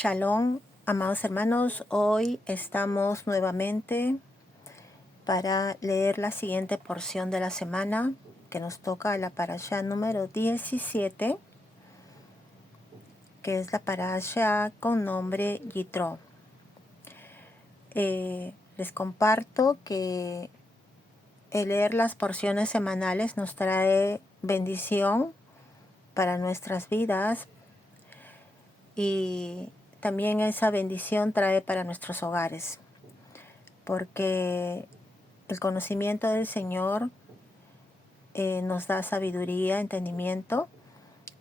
Shalom, amados hermanos, hoy estamos nuevamente para leer la siguiente porción de la semana que nos toca la parashá número 17, que es la parashá con nombre Yitro. Les comparto que el leer las porciones semanales nos trae bendición para nuestras vidas y también esa bendición trae para nuestros hogares, porque el conocimiento del Señor nos da sabiduría, entendimiento,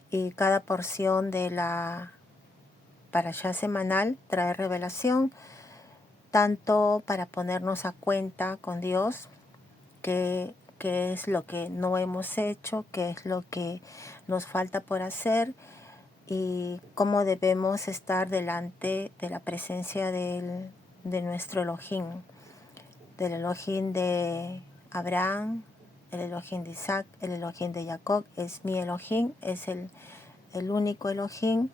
y cada porción de la parashá semanal trae revelación, tanto para ponernos a cuenta con Dios, qué es lo que no hemos hecho, qué es lo que nos falta por hacer y cómo debemos estar delante de la presencia de nuestro Elohim, del Elohim de Abraham, el Elohim de Isaac, el Elohim de Jacob. Es mi Elohim, es el único Elohim,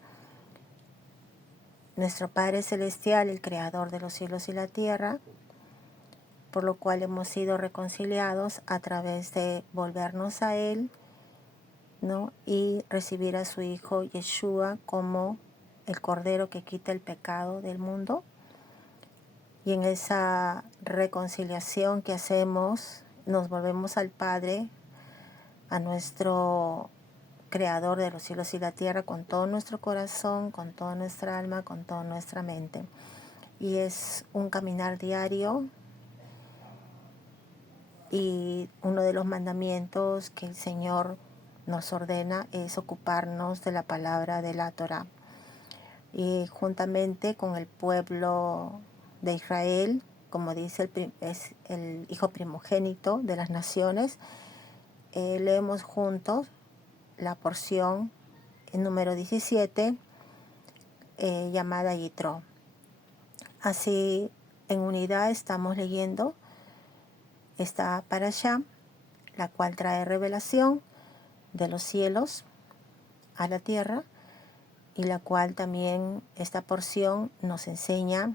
nuestro Padre Celestial, el Creador de los cielos y la tierra, por lo cual hemos sido reconciliados a través de volvernos a Él, ¿no? Y recibir a su Hijo Yeshua como el Cordero que quita el pecado del mundo. Y en esa reconciliación que hacemos, nos volvemos al Padre, a nuestro Creador de los cielos y la tierra, con todo nuestro corazón, con toda nuestra alma, con toda nuestra mente. Y es un caminar diario, y uno de los mandamientos que el Señor nos ordena es ocuparnos de la palabra de la Torá. Y juntamente con el pueblo de Israel, como dice, es el hijo primogénito de las naciones, leemos juntos la porción número 17, llamada Yitro. Así, en unidad estamos leyendo esta parashá, la cual trae revelación de los cielos a la tierra, y la cual también esta porción nos enseña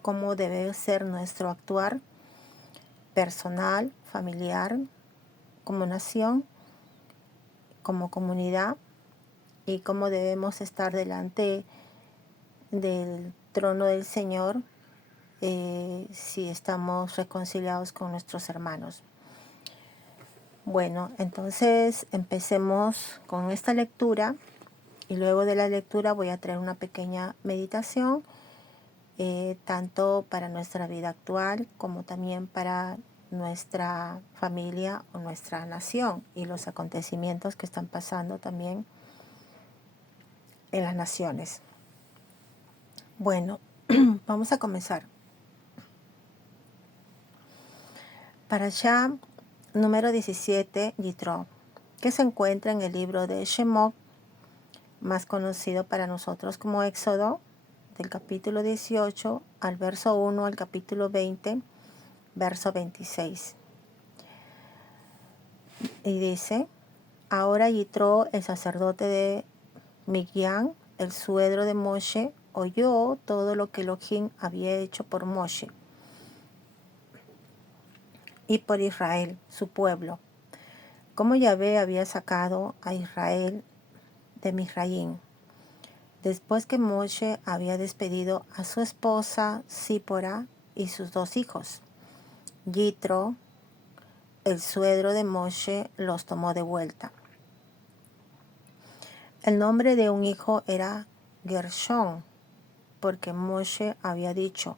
cómo debe ser nuestro actuar personal, familiar, como nación, como comunidad, y cómo debemos estar delante del trono del Señor si estamos reconciliados con nuestros hermanos. Bueno, entonces empecemos con esta lectura, y luego de la lectura voy a traer una pequeña meditación, tanto para nuestra vida actual como también para nuestra familia o nuestra nación y los acontecimientos que están pasando también en las naciones. Bueno, vamos a comenzar. Parashá número 17, Yitro, que se encuentra en el libro de Shemot, más conocido para nosotros como Éxodo, del capítulo 18 al verso 1 al capítulo 20, verso 26. Y dice: ahora Yitro, el sacerdote de Midian, el suegro de Moshe, oyó todo lo que Elohim había hecho por Moshe y por Israel, su pueblo, cómo Yahvé había sacado a Israel de Misraim, después que Moshe había despedido a su esposa Sípora y sus 2 hijos. Yitro, el suegro de Moshe, los tomó de vuelta. El nombre de un hijo era Gershón, porque Moshe había dicho: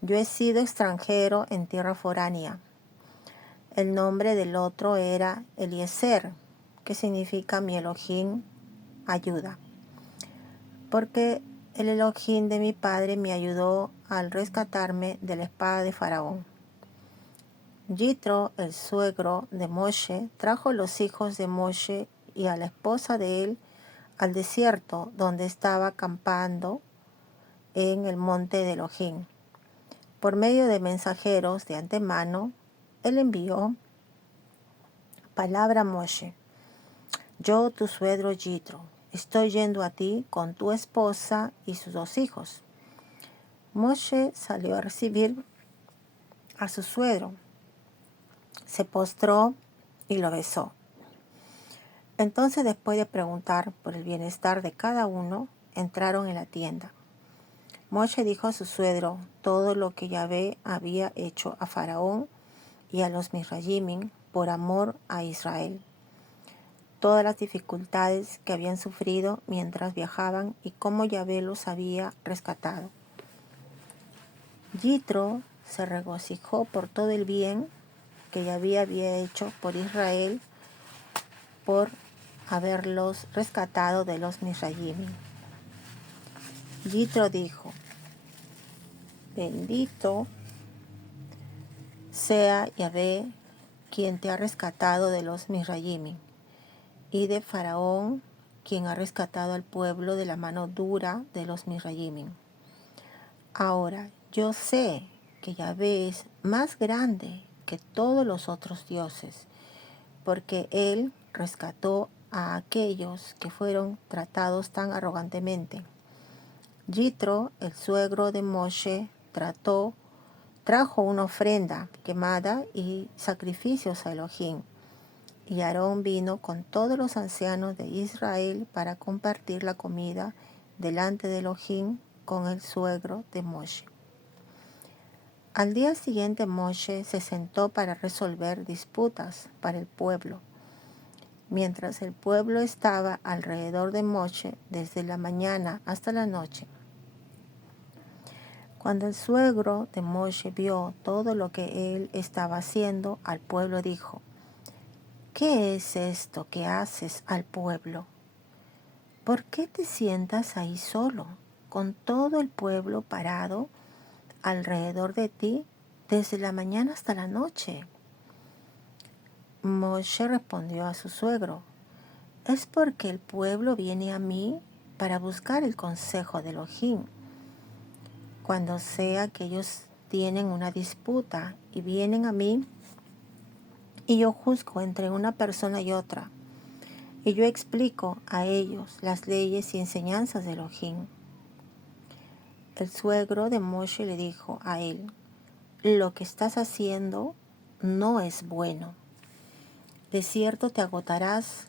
yo he sido extranjero en tierra foránea. El nombre del otro era Eliezer, que significa mi Elohim ayuda, porque el Elohim de mi padre me ayudó al rescatarme de la espada de Faraón. Yitro, el suegro de Moshe, trajo los hijos de Moshe y a la esposa de él al desierto, donde estaba acampando en el monte de Elohim. Por medio de mensajeros de antemano, él envió palabra a Moshe: yo, tu suegro Yitro, estoy yendo a ti con tu esposa y sus 2 hijos. Moshe salió a recibir a su suegro, se postró y lo besó. Entonces, después de preguntar por el bienestar de cada uno, entraron en la tienda. Moshe dijo a su suegro todo lo que Yahvé había hecho a Faraón y a los Misrayimim por amor a Israel, todas las dificultades que habían sufrido mientras viajaban y cómo Yahvé los había rescatado. Yitro se regocijó por todo el bien que Yahvé había hecho por Israel por haberlos rescatado de los Misrayimim. Yitro dijo: bendito sea Yahvé, quien te ha rescatado de los Misrayimim, y de Faraón, quien ha rescatado al pueblo de la mano dura de los Misrayimim. Ahora, yo sé que Yahvé es más grande que todos los otros dioses, porque Él rescató a aquellos que fueron tratados tan arrogantemente. Yitro, el suegro de Moshe, trajo una ofrenda quemada y sacrificios a Elohim. Y Aarón vino con todos los ancianos de Israel para compartir la comida delante de Elohim con el suegro de Moshe. Al día siguiente Moshe se sentó para resolver disputas para el pueblo, mientras el pueblo estaba alrededor de Moshe desde la mañana hasta la noche. Cuando el suegro de Moshe vio todo lo que él estaba haciendo al pueblo, dijo: ¿qué es esto que haces al pueblo? ¿Por qué te sientas ahí solo, con todo el pueblo parado alrededor de ti desde la mañana hasta la noche? Moshe respondió a su suegro: es porque el pueblo viene a mí para buscar el consejo de Elohim. Cuando sea que ellos tienen una disputa y vienen a mí, y yo juzgo entre una persona y otra, y yo explico a ellos las leyes y enseñanzas de Elohim. El suegro de Moshe le dijo a él: lo que estás haciendo no es bueno. De cierto te agotarás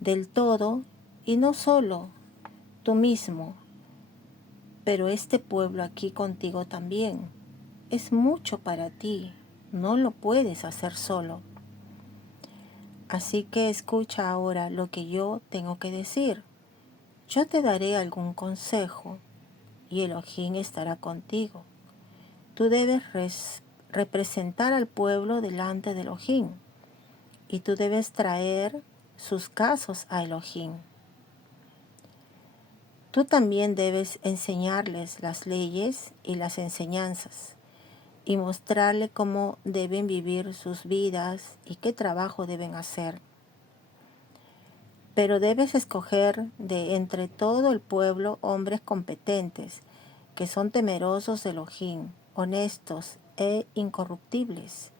del todo, y no solo tú mismo, pero este pueblo aquí contigo también. Es mucho para ti, no lo puedes hacer solo. Así que escucha ahora lo que yo tengo que decir. Yo te daré algún consejo y Elohim estará contigo. Tú debes representar al pueblo delante de Elohim, y tú debes traer sus casos a Elohim. Tú también debes enseñarles las leyes y las enseñanzas, y mostrarle cómo deben vivir sus vidas y qué trabajo deben hacer. Pero debes escoger de entre todo el pueblo hombres competentes, que son temerosos de Elohim, honestos e incorruptibles,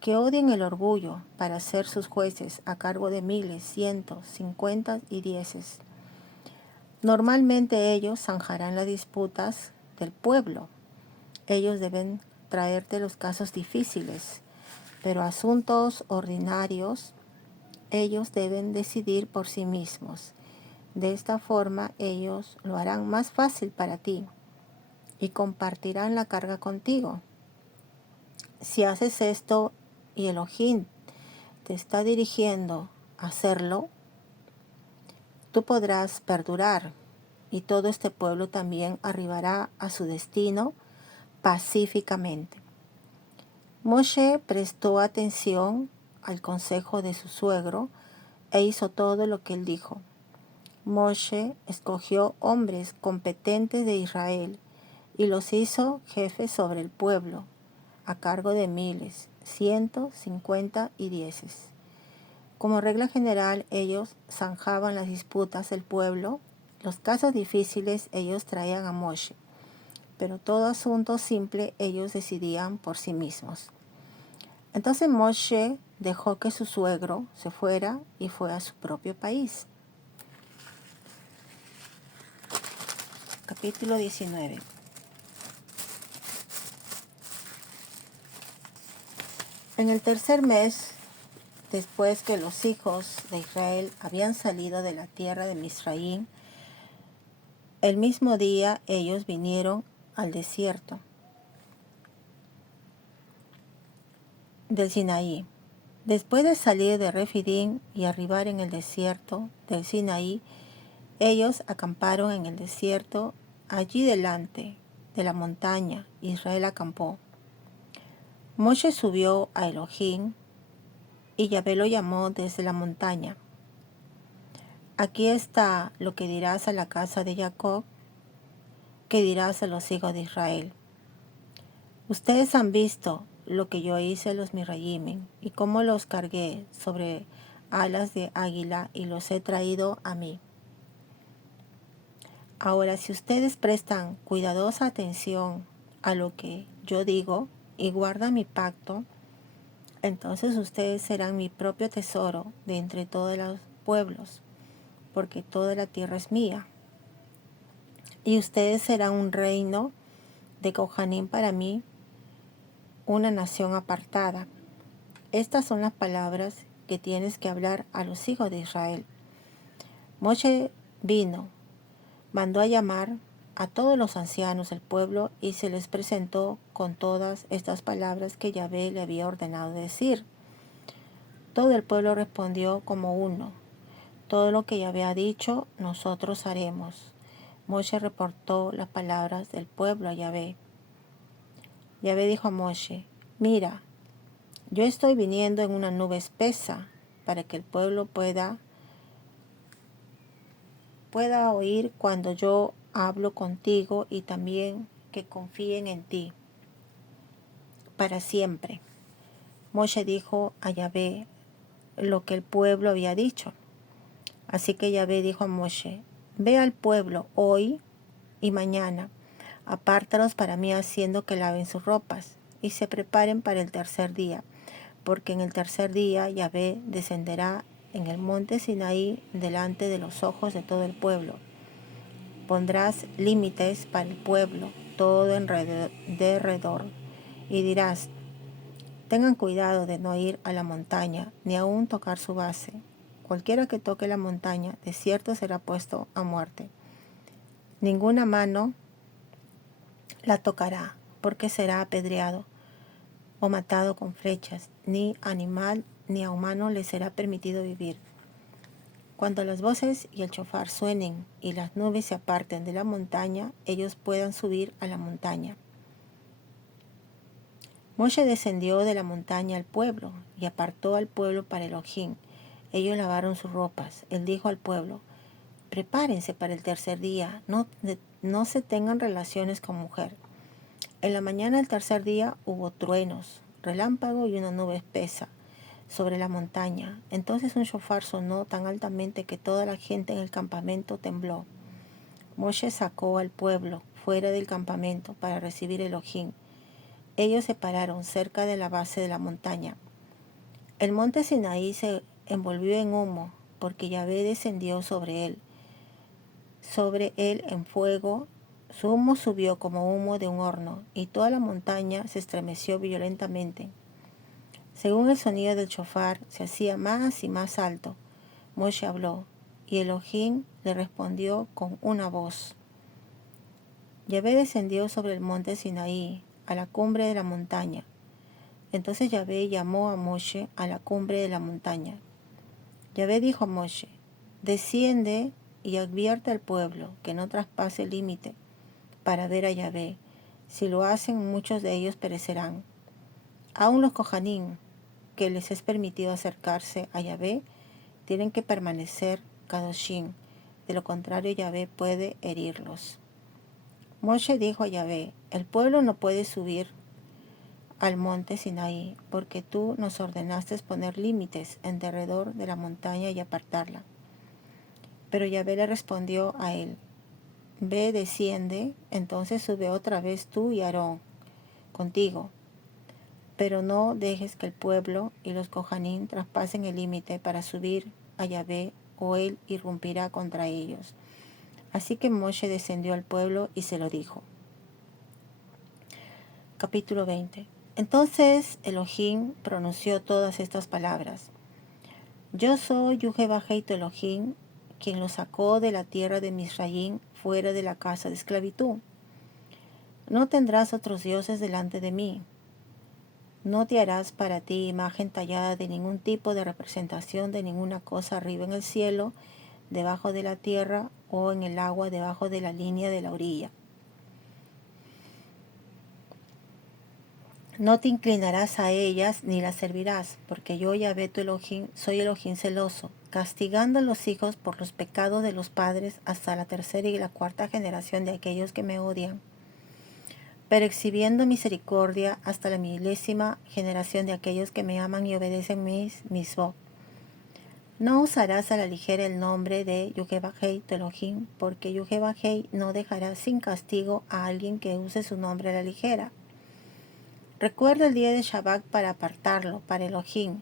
que odien el orgullo para ser sus jueces a cargo de miles, cientos, 50 y 10. Normalmente ellos zanjarán las disputas del pueblo. Ellos deben traerte los casos difíciles, pero asuntos ordinarios ellos deben decidir por sí mismos. De esta forma ellos lo harán más fácil para ti y compartirán la carga contigo. Si haces esto y Elohim te está dirigiendo a hacerlo, tú podrás perdurar, y todo este pueblo también arribará a su destino pacíficamente. Moshe prestó atención al consejo de su suegro e hizo todo lo que él dijo. Moshe escogió hombres competentes de Israel y los hizo jefes sobre el pueblo, a cargo de miles, 150 y 10. Como regla general, ellos zanjaban las disputas del pueblo. Los casos difíciles ellos traían a Moshe, pero todo asunto simple ellos decidían por sí mismos. Entonces Moshe dejó que su suegro se fuera y fue a su propio país. capítulo 19. En el tercer mes, después que los hijos de Israel habían salido de la tierra de Misraim, el mismo día ellos vinieron al desierto del Sinaí. Después de salir de Refidim y arribar en el desierto del Sinaí, ellos acamparon en el desierto. Allí delante de la montaña Israel acampó. Moshe subió a Elohim y Yahvé lo llamó desde la montaña. Aquí está lo que dirás a la casa de Jacob, que dirás a los hijos de Israel. Ustedes han visto lo que yo hice a los Mirayim y cómo los cargué sobre alas de águila y los he traído a mí. Ahora, si ustedes prestan cuidadosa atención a lo que yo digo y guardan mi pacto, entonces ustedes serán mi propio tesoro de entre todos los pueblos, porque toda la tierra es mía. Y ustedes serán un reino de Kohanim para mí, una nación apartada. Estas son las palabras que tienes que hablar a los hijos de Israel. Moshe vino, mandó a llamar a todos los ancianos del pueblo y se les presentó con todas estas palabras que Yahvé le había ordenado decir. Todo el pueblo respondió como uno: todo lo que Yahvé ha dicho, nosotros haremos. Moshe reportó las palabras del pueblo a Yahvé. Yahvé dijo a Moshe: mira, yo estoy viniendo en una nube espesa para que el pueblo pueda oír cuando yo hablo contigo y también que confíen en ti para siempre. Moshe dijo a Yahvé lo que el pueblo había dicho. Así que Yahvé dijo a Moshe: ve al pueblo hoy y mañana, apártalos para mí haciendo que laven sus ropas y se preparen para el tercer día, porque en el tercer día Yahvé descenderá en el monte Sinaí delante de los ojos de todo el pueblo. Pondrás límites para el pueblo todo derredor y dirás: tengan cuidado de no ir a la montaña ni aún tocar su base. Cualquiera que toque la montaña de cierto será puesto a muerte. Ninguna mano la tocará, porque será apedreado o matado con flechas. Ni animal ni a humano le será permitido vivir. Cuando las voces y el shofar suenen y las nubes se aparten de la montaña, ellos puedan subir a la montaña. Moshe descendió de la montaña al pueblo y apartó al pueblo para Elohim. Ellos lavaron sus ropas. Él dijo al pueblo: prepárense para el tercer día, no se tengan relaciones con mujer. En la mañana del tercer día hubo truenos, relámpago y una nube espesa sobre la montaña. Entonces un shofar sonó tan altamente que toda la gente en el campamento tembló. Moshe sacó al pueblo fuera del campamento para recibir Elohim. Ellos se pararon cerca de la base de la montaña. El monte Sinaí se envolvió en humo, porque Yahvé descendió sobre él en fuego. Su humo subió como humo de un horno, y toda la montaña se estremeció violentamente. Según el sonido del shofar se hacía más y más alto, Moshe habló, y Elohim le respondió con una voz. Yahvé descendió sobre el monte Sinaí, a la cumbre de la montaña. Entonces Yahvé llamó a Moshe a la cumbre de la montaña. Yahvé dijo a Moshe: desciende y advierte al pueblo que no traspase el límite para ver a Yahvé. Si lo hacen, muchos de ellos perecerán. Aún los Kohanim, que les es permitido acercarse a Yahvé, tienen que permanecer kadoshim. De lo contrario, Yahvé puede herirlos. Moshe dijo a Yahvé: el pueblo no puede subir al monte Sinaí, porque tú nos ordenaste poner límites en derredor de la montaña y apartarla. Pero Yahvé le respondió a él: ve, desciende, entonces sube otra vez tú y Aarón contigo. Pero no dejes que el pueblo y los Kohanim traspasen el límite para subir a Yahvé, o él irrumpirá contra ellos. Así que Moshe descendió al pueblo y se lo dijo. Capítulo 20. Entonces Elohim pronunció todas estas palabras. Yo soy Yuhebahei tu Elohim, quien lo sacó de la tierra de Misraim, fuera de la casa de esclavitud. No tendrás otros dioses delante de mí. No te harás para ti imagen tallada de ningún tipo de representación de ninguna cosa arriba en el cielo, debajo de la tierra o en el agua debajo de la línea de la orilla. No te inclinarás a ellas ni las servirás, porque yo, Yahvé tu Elohim, soy Elohim celoso, castigando a los hijos por los pecados de los padres hasta la tercera y la cuarta generación de aquellos que me odian, pero exhibiendo misericordia hasta la milésima generación de aquellos que me aman y obedecen mis mitzvot. No usarás a la ligera el nombre de Yuhebahei tu Elohim, porque Yuhebahei no dejará sin castigo a alguien que use su nombre a la ligera. Recuerda el día de Shabbat para apartarlo, para Elohim.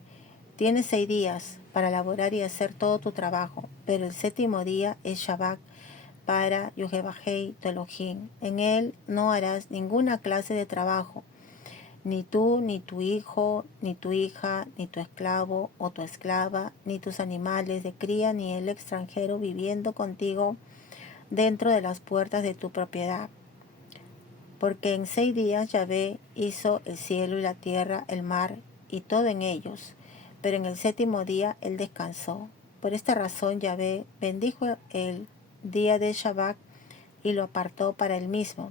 Tienes 6 días para elaborar y hacer todo tu trabajo, pero el séptimo día es Shabbat para Yuhebahei tu Elohim. En él no harás ninguna clase de trabajo, ni tú, ni tu hijo, ni tu hija, ni tu esclavo o tu esclava, ni tus animales de cría, ni el extranjero viviendo contigo dentro de las puertas de tu propiedad. Porque en 6 días Yahvé hizo el cielo y la tierra, el mar y todo en ellos, pero en el séptimo día él descansó. Por esta razón Yahvé bendijo el día de Shabbat y lo apartó para él mismo.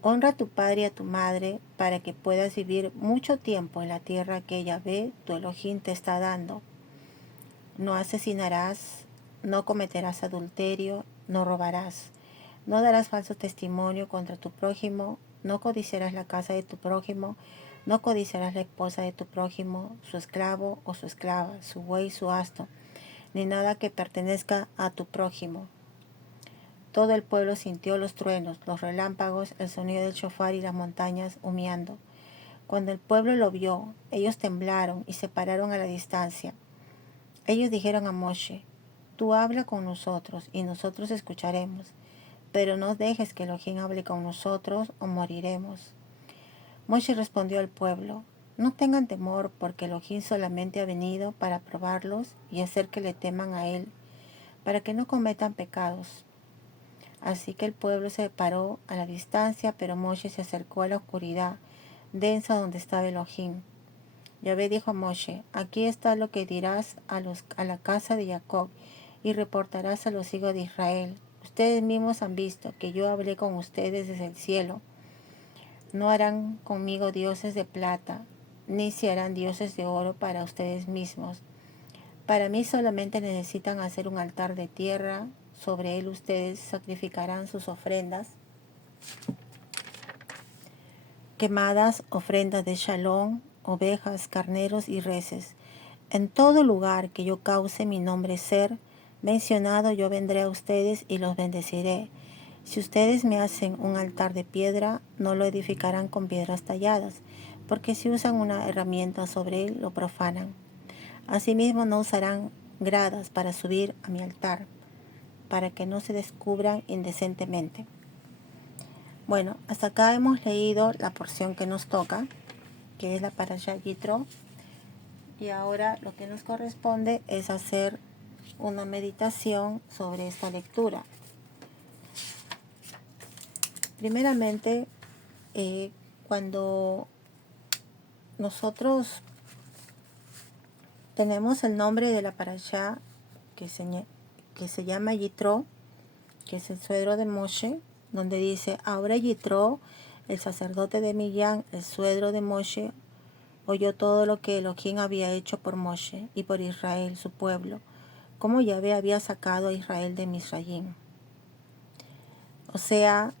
Honra a tu padre y a tu madre para que puedas vivir mucho tiempo en la tierra que Yahvé, tu Elohim, te está dando. No asesinarás, no cometerás adulterio, no robarás. No darás falso testimonio contra tu prójimo, no codiciarás la casa de tu prójimo, no codiciarás la esposa de tu prójimo, su esclavo o su esclava, su buey, su asno, ni nada que pertenezca a tu prójimo. Todo el pueblo sintió los truenos, los relámpagos, el sonido del shofar y las montañas humeando. Cuando el pueblo lo vio, ellos temblaron y se pararon a la distancia. Ellos dijeron a Moshe, tú habla con nosotros y nosotros escucharemos. Pero no dejes que Elohim hable con nosotros o moriremos. Moshe respondió al pueblo, no tengan temor porque Elohim solamente ha venido para probarlos y hacer que le teman a él, para que no cometan pecados. Así que el pueblo se paró a la distancia, pero Moshe se acercó a la oscuridad densa donde estaba Elohim. Yahvé dijo a Moshe, aquí está lo que dirás a la casa de Jacob y reportarás a los hijos de Israel. Ustedes mismos han visto que yo hablé con ustedes desde el cielo. No harán conmigo dioses de plata, ni se harán dioses de oro para ustedes mismos. Para mí solamente necesitan hacer un altar de tierra. Sobre él ustedes sacrificarán sus ofrendas quemadas, ofrendas de shalom, ovejas, carneros y reses. En todo lugar que yo cause mi nombre ser mencionado, yo vendré a ustedes y los bendeciré. Si ustedes me hacen un altar de piedra, no lo edificarán con piedras talladas, porque si usan una herramienta sobre él, lo profanan. Asimismo, no usarán gradas para subir a mi altar, para que no se descubran indecentemente. Bueno, hasta acá hemos leído la porción que nos toca, que es la Parashá Yitro. Y ahora lo que nos corresponde es hacer una meditación sobre esta lectura. Primeramente, cuando nosotros tenemos el nombre de la Parashá que se llama Yitro, que es el suegro de Moshe, donde dice, ahora Yitro, el sacerdote de Midian, el suegro de Moshe, oyó todo lo que Elohim había hecho por Moshe y por Israel, su pueblo, como Yahvé había sacado a Israel de Misraim. O sea,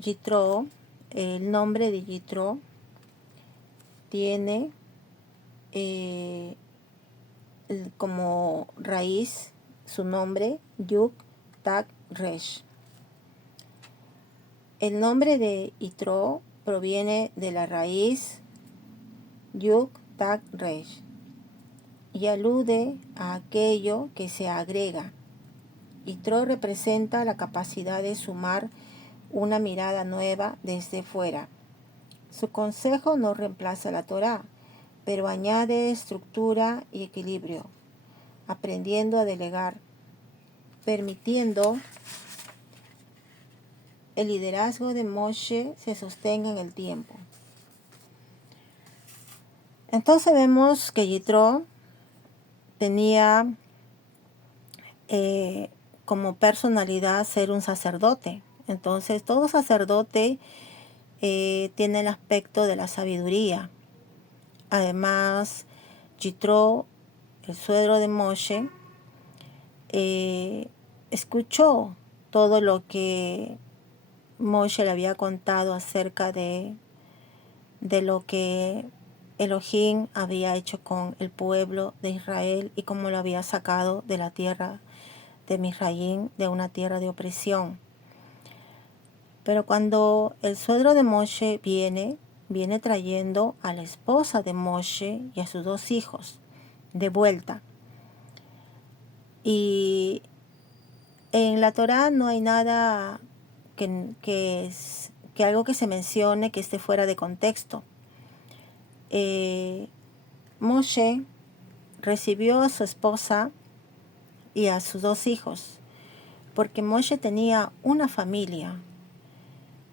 Yitro, el nombre de Yitro tiene como raíz su nombre Yuk Tak Resh. El nombre de Yitro proviene de la raíz Yuk Tak Resh y alude a aquello que se agrega Yitro representa la capacidad de sumar una mirada nueva desde fuera. Su consejo no reemplaza la Torá, pero añade estructura y equilibrio, aprendiendo a delegar, permitiendo el liderazgo de Moshe se sostenga en el tiempo. Entonces vemos que Yitro tenía como personalidad ser un sacerdote. Entonces todo sacerdote tiene el aspecto de la sabiduría. Además, Yitro, el suegro de Moshe, escuchó todo lo que Moshe le había contado acerca de lo que Elohim había hecho con el pueblo de Israel y cómo lo había sacado de la tierra de Misraim, de una tierra de opresión. Pero cuando el suegro de Moshe viene trayendo a la esposa de Moshe y a sus 2 hijos de vuelta. Y en la Torá no hay nada que algo que se mencione que esté fuera de contexto. Moshe recibió a su esposa y a sus 2 hijos, porque Moshe tenía una familia.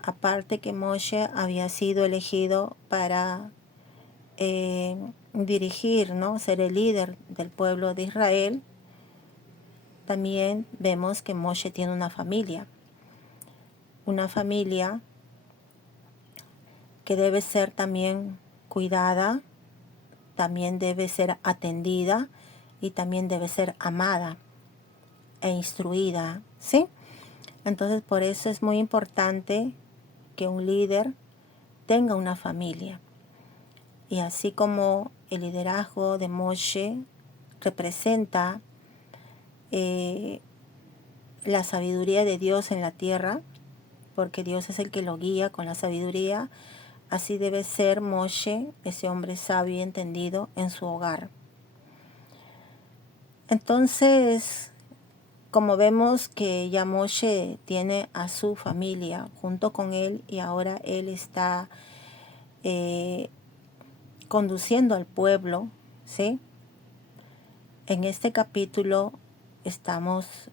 Aparte que Moshe había sido elegido para dirigir, ¿no? Ser el líder del pueblo de Israel. También vemos que Moshe tiene una familia que debe ser también cuidada, también debe ser atendida y también debe ser amada e instruida, ¿sí? Entonces por eso es muy importante que un líder tenga una familia. Y así como el liderazgo de Moshe representa la sabiduría de Dios en la tierra, porque Dios es el que lo guía con la sabiduría, así debe ser Moshe, ese hombre sabio y entendido, en su hogar. Entonces, como vemos que ya Moshe tiene a su familia junto con él y ahora él está conduciendo al pueblo, ¿sí? En este capítulo estamos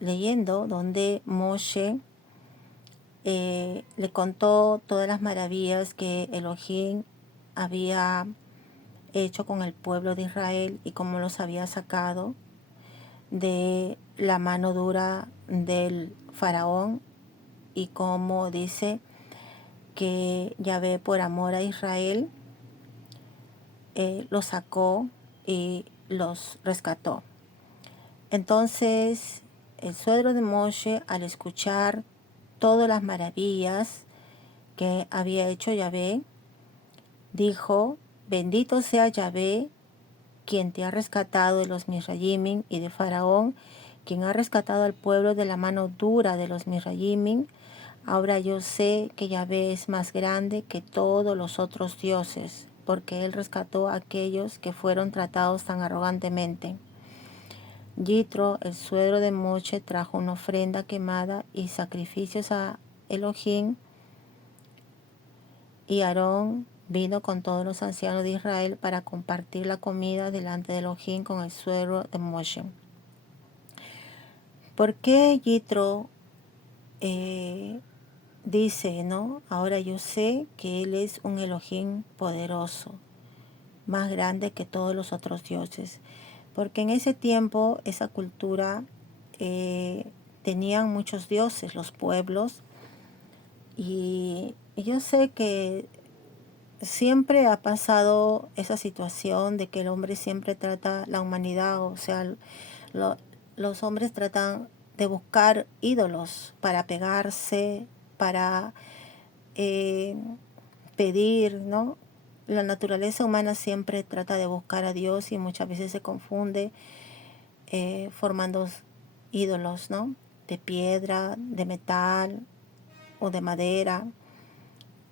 leyendo donde Moshe le contó todas las maravillas que Elohim había hecho con el pueblo de Israel y cómo los había sacado de la mano dura del faraón, y cómo dice que Yahvé, por amor a Israel, los sacó y los rescató. Entonces el suegro de Moshe, al escuchar todas las maravillas que había hecho Yahvé, dijo: bendito sea Yahvé, quien te ha rescatado de los Misraimim y de Faraón, quien ha rescatado al pueblo de la mano dura de los Misraimim. Ahora yo sé que Yahvé es más grande que todos los otros dioses, porque él rescató a aquellos que fueron tratados tan arrogantemente. Yitro, el suegro de Moshe, trajo una ofrenda quemada y sacrificios a Elohim, y Aarón vino con todos los ancianos de Israel para compartir la comida delante de Elohim con el suegro de Moshe. ¿Por qué Yitro dice, ¿no? Ahora yo sé que él es un Elohim poderoso, más grande que todos los otros dioses? Porque en ese tiempo, esa cultura, tenían muchos dioses, los pueblos, y yo sé que siempre ha pasado esa situación de que el hombre siempre trata la humanidad, o sea, los hombres tratan de buscar ídolos para pegarse, para pedir, ¿no? La naturaleza humana siempre trata de buscar a Dios y muchas veces se confunde formando ídolos, ¿no? De piedra, de metal o de madera,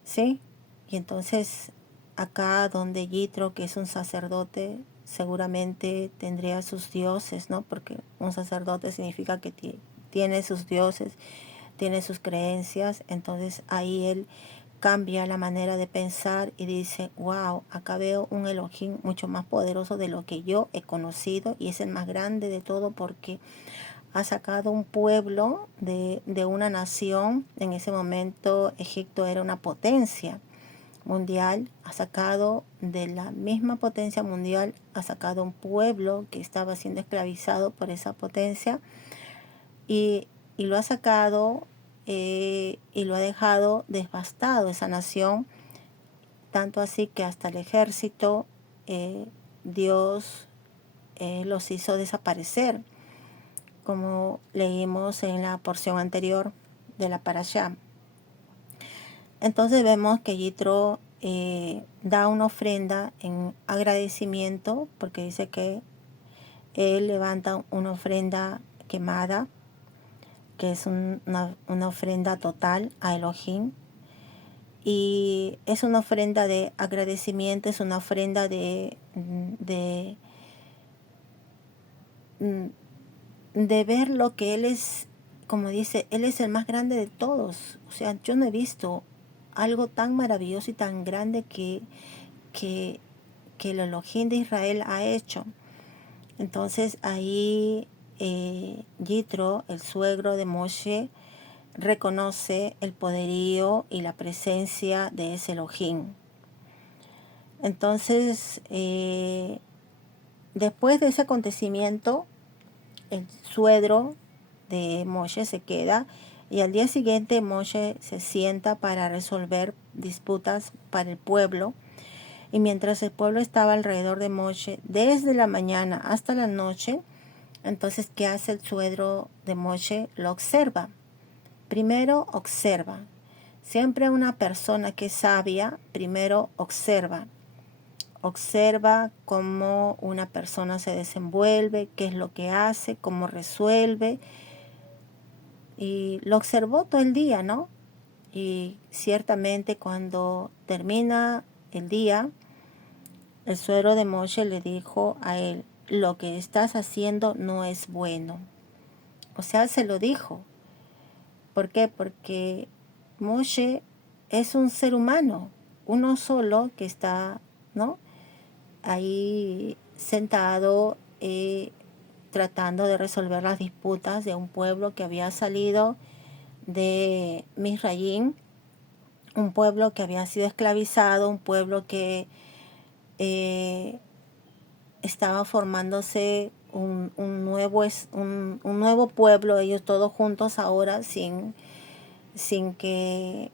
¿sí? Y entonces acá donde Yitro, que es un sacerdote, seguramente tendría sus dioses, ¿no? Porque un sacerdote significa que tiene sus dioses, tiene sus creencias. Entonces ahí él cambia la manera de pensar y dice, wow, acá veo un Elohim mucho más poderoso de lo que yo he conocido, y es el más grande de todo porque ha sacado un pueblo de una nación. En ese momento Egipto era una potencia mundial, ha sacado de la misma potencia mundial, ha sacado un pueblo que estaba siendo esclavizado por esa potencia, y lo ha sacado y lo ha dejado devastado esa nación, tanto así que hasta el ejército Dios los hizo desaparecer, como leímos en la porción anterior de la parashá. Entonces vemos que Yitro da una ofrenda en agradecimiento, porque dice que él levanta una ofrenda quemada, que es una ofrenda total a Elohim, y es una ofrenda de agradecimiento, es una ofrenda de ver lo que Él es. Como dice, Él es el más grande de todos. O sea, yo no he visto algo tan maravilloso y tan grande que el Elohim de Israel ha hecho. Entonces ahí Yitro, el suegro de Moshe, reconoce el poderío y la presencia de ese Elohim. Entonces, después de ese acontecimiento, el suegro de Moshe se queda, y al día siguiente Moshe se sienta para resolver disputas para el pueblo. Y mientras el pueblo estaba alrededor de Moshe, desde la mañana hasta la noche, entonces, ¿qué hace el suegro de Moshe? Lo observa. Primero observa. Siempre una persona que es sabia, primero observa. Observa cómo una persona se desenvuelve, qué es lo que hace, cómo resuelve. Y lo observó todo el día, ¿no? Y ciertamente cuando termina el día, el suegro de Moshe le dijo a él, lo que estás haciendo no es bueno. O sea, se lo dijo. ¿Por qué? Porque Moshe es un ser humano, uno solo que está, ¿no?, ahí sentado tratando de resolver las disputas de un pueblo que había salido de Misraim, un pueblo que había sido esclavizado, un pueblo que estaba formándose un nuevo pueblo, ellos todos juntos ahora, sin que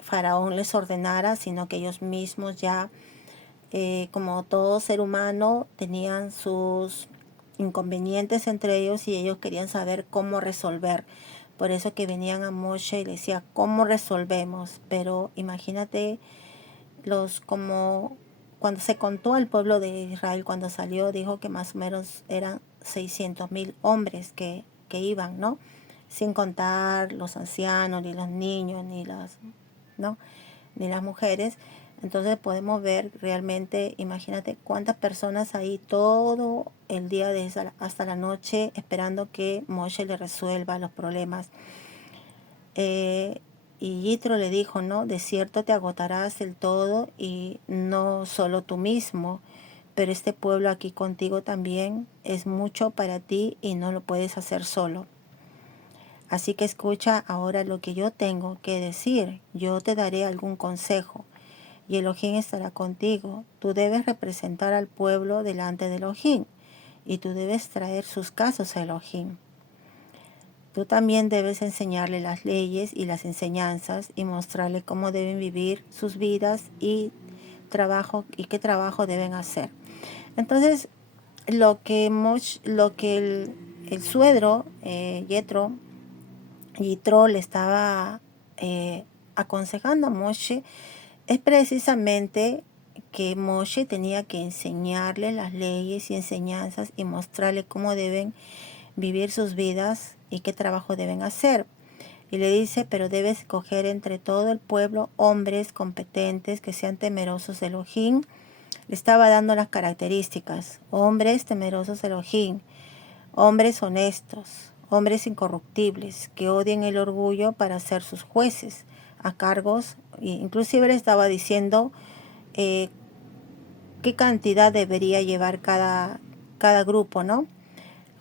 Faraón les ordenara, sino que ellos mismos ya, como todo ser humano, tenían sus inconvenientes entre ellos y ellos querían saber cómo resolver. Por eso que venían a Moshe y le decía, ¿cómo resolvemos? Pero imagínate como cuando se contó al pueblo de Israel, cuando salió, dijo que más o menos eran 600,000 hombres que iban, ¿no? Sin contar los ancianos, ni los niños, ¿no?, ni las mujeres. Entonces podemos ver realmente, imagínate cuántas personas ahí todo el día hasta la noche esperando que Moshe le resuelva los problemas. Y Yitro le dijo, ¿no? De cierto te agotarás del todo, y no solo tú mismo, pero este pueblo aquí contigo también es mucho para ti y no lo puedes hacer solo. Así que escucha ahora lo que yo tengo que decir. Yo te daré algún consejo y Elohim estará contigo. Tú debes representar al pueblo delante de Elohim y tú debes traer sus casos a Elohim. Tú también debes enseñarle las leyes y las enseñanzas y mostrarle cómo deben vivir sus vidas y qué trabajo deben hacer. Entonces, lo que el suegro, Yitro, le estaba aconsejando a Moshe es precisamente que Moshe tenía que enseñarle las leyes y enseñanzas y mostrarle cómo deben vivir sus vidas y qué trabajo deben hacer. Y le dice, pero debes escoger entre todo el pueblo hombres competentes que sean temerosos de Elohim Le estaba dando las características: hombres temerosos de Elohim, hombres honestos, hombres incorruptibles, que odien el orgullo para ser sus jueces a cargos. Inclusive le estaba diciendo qué cantidad debería llevar cada grupo, ¿no?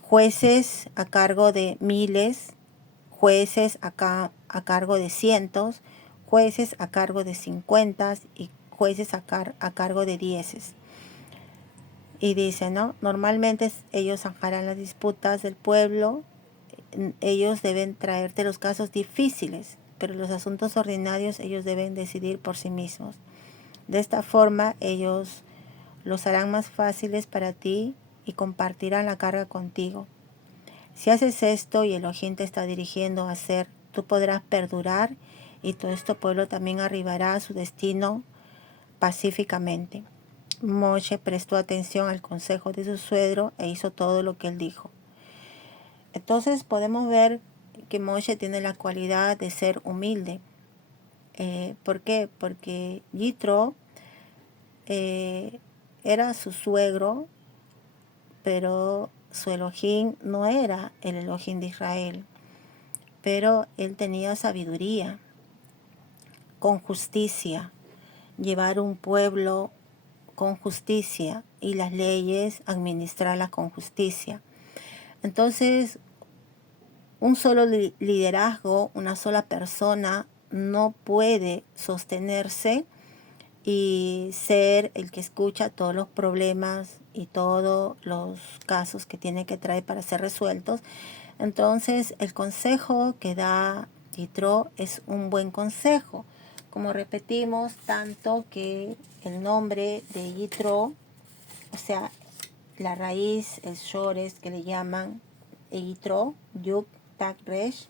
Jueces a cargo de miles, jueces a cargo de cientos, jueces a cargo de 50 y jueces a cargo de 10. Y dice, ¿no? Normalmente ellos zanjarán las disputas del pueblo, ellos deben traerte los casos difíciles, pero los asuntos ordinarios ellos deben decidir por sí mismos. De esta forma ellos los harán más fáciles para ti y compartirán la carga contigo. Si haces esto y Elohim te está dirigiendo a hacer, tú podrás perdurar y todo este pueblo también arribará a su destino pacíficamente. Moshe prestó atención al consejo de su suegro e hizo todo lo que él dijo. Entonces podemos ver que Moshe tiene la cualidad de ser humilde. ¿Por qué? Porque Yitro era su suegro, pero su Elohim no era el Elohim de Israel. Pero él tenía sabiduría, con justicia, llevar un pueblo con justicia y las leyes administrarlas con justicia. Entonces, un solo liderazgo, una sola persona no puede sostenerse y ser el que escucha todos los problemas y todos los casos que tiene que traer para ser resueltos. Entonces, el consejo que da Yitro es un buen consejo. Como repetimos, tanto que el nombre de Yitro, o sea, la raíz, el shores que le llaman Yitro, Yuk, Tak, Resh,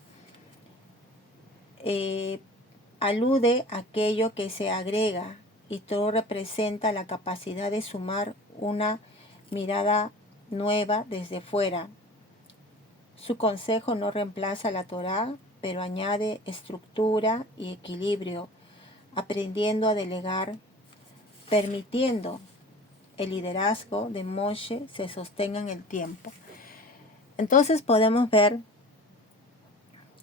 alude a aquello que se agrega, y todo representa la capacidad de sumar una mirada nueva desde fuera. Su consejo no reemplaza la Torá, pero añade estructura y equilibrio, aprendiendo a delegar, permitiendo el liderazgo de Moshe se sostenga en el tiempo. Entonces podemos ver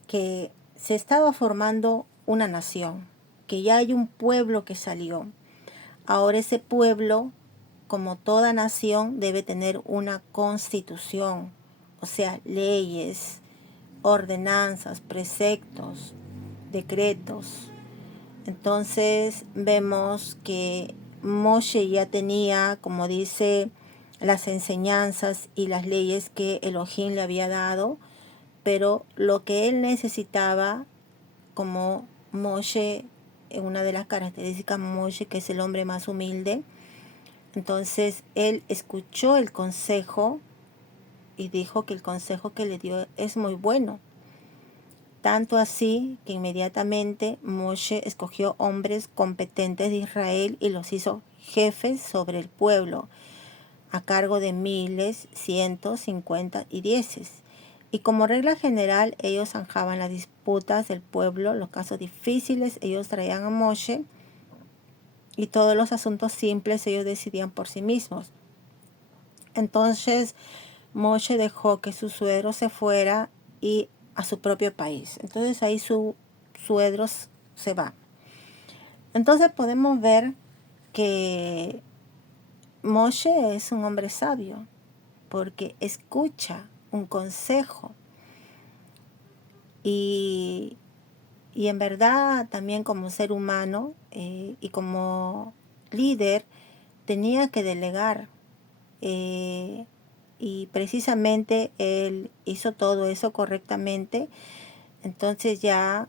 que se estaba formando una nación, que ya hay un pueblo que salió. Ahora ese pueblo, como toda nación, debe tener una constitución, o sea, leyes, ordenanzas, preceptos, decretos. Entonces vemos que Moshe ya tenía, como dice, las enseñanzas y las leyes que Elohim le había dado, pero lo que él necesitaba, como Moshe, una de las características de Moshe, que es el hombre más humilde, entonces él escuchó el consejo y dijo que el consejo que le dio es muy bueno. Tanto así que inmediatamente Moshe escogió hombres competentes de Israel y los hizo jefes sobre el pueblo, a cargo de miles, cientos, 50 y 10. Y como regla general, ellos zanjaban las disputas del pueblo, los casos difíciles ellos traían a Moshe, y todos los asuntos simples ellos decidían por sí mismos. Entonces Moshe dejó que su suegro se fuera y a su propio país. Entonces ahí su suegro se va. Entonces podemos ver que Moshe es un hombre sabio porque escucha un consejo y en verdad también como ser humano y como líder tenía que delegar, y precisamente él hizo todo eso correctamente. Entonces ya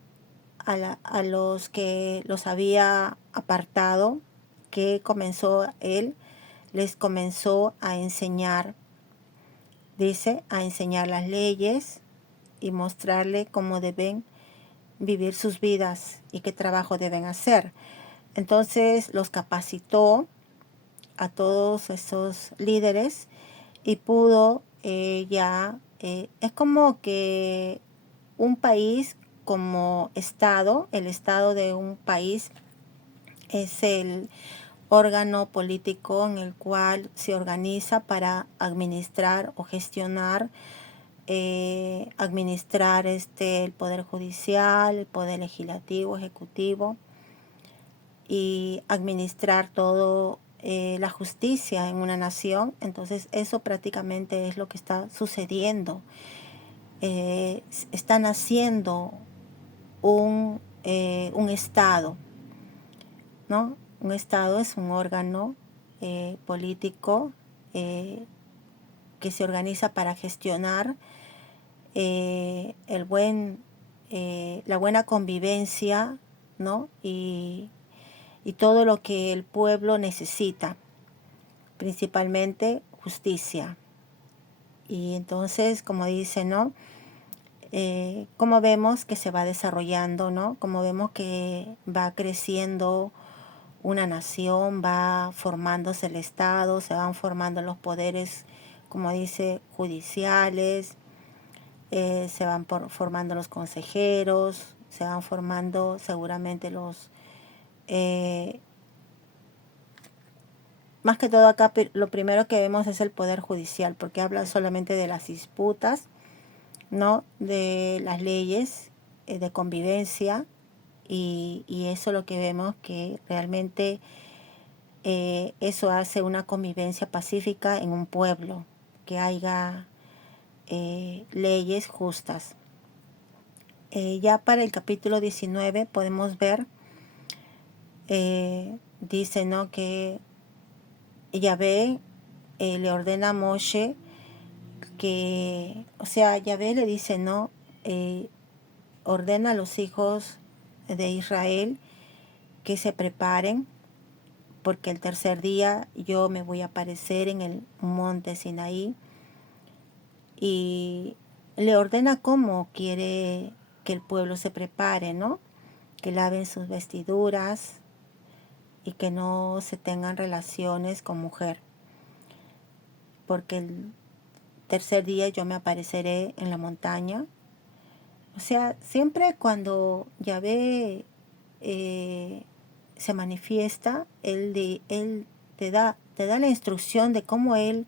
a los que los había apartado, que comenzó él, les comenzó a enseñar, dice, a enseñar las leyes y mostrarle cómo deben vivir sus vidas y qué trabajo deben hacer. Entonces los capacitó a todos esos líderes y pudo es como que un país como estado, el estado de un país es órgano político en el cual se organiza para administrar o gestionar, administrar el poder judicial, el poder legislativo, ejecutivo, y administrar todo la justicia en una nación. Entonces eso prácticamente es lo que está sucediendo. Están haciendo un Estado, ¿no? Un Estado es un órgano político que se organiza para gestionar la buena convivencia, ¿no? Y todo lo que el pueblo necesita, principalmente justicia. Y entonces, como dice, ¿no? Como vemos que se va desarrollando, ¿no? Como vemos que va creciendo una nación, va formándose el Estado, se van formando los poderes, como dice, judiciales, se van formando los consejeros, se van formando seguramente más que todo acá lo primero que vemos es el poder judicial, porque habla solamente de las disputas, ¿no? De las leyes de convivencia, y eso es lo que vemos, que realmente eso hace una convivencia pacífica en un pueblo, que haya leyes justas. Ya para el capítulo 19 podemos ver, dice, ¿no? Que Yahvé le ordena a Moshe que, o sea, Yahvé le dice, ¿no? Ordena a los hijos de Israel que se preparen, porque el tercer día yo me voy a aparecer en el monte Sinaí, y le ordena cómo quiere que el pueblo se prepare, ¿no? Que laven sus vestiduras y que no se tengan relaciones con mujer, porque el tercer día yo me apareceré en la montaña. O sea, siempre cuando Yahvé se manifiesta, él te da la instrucción de cómo él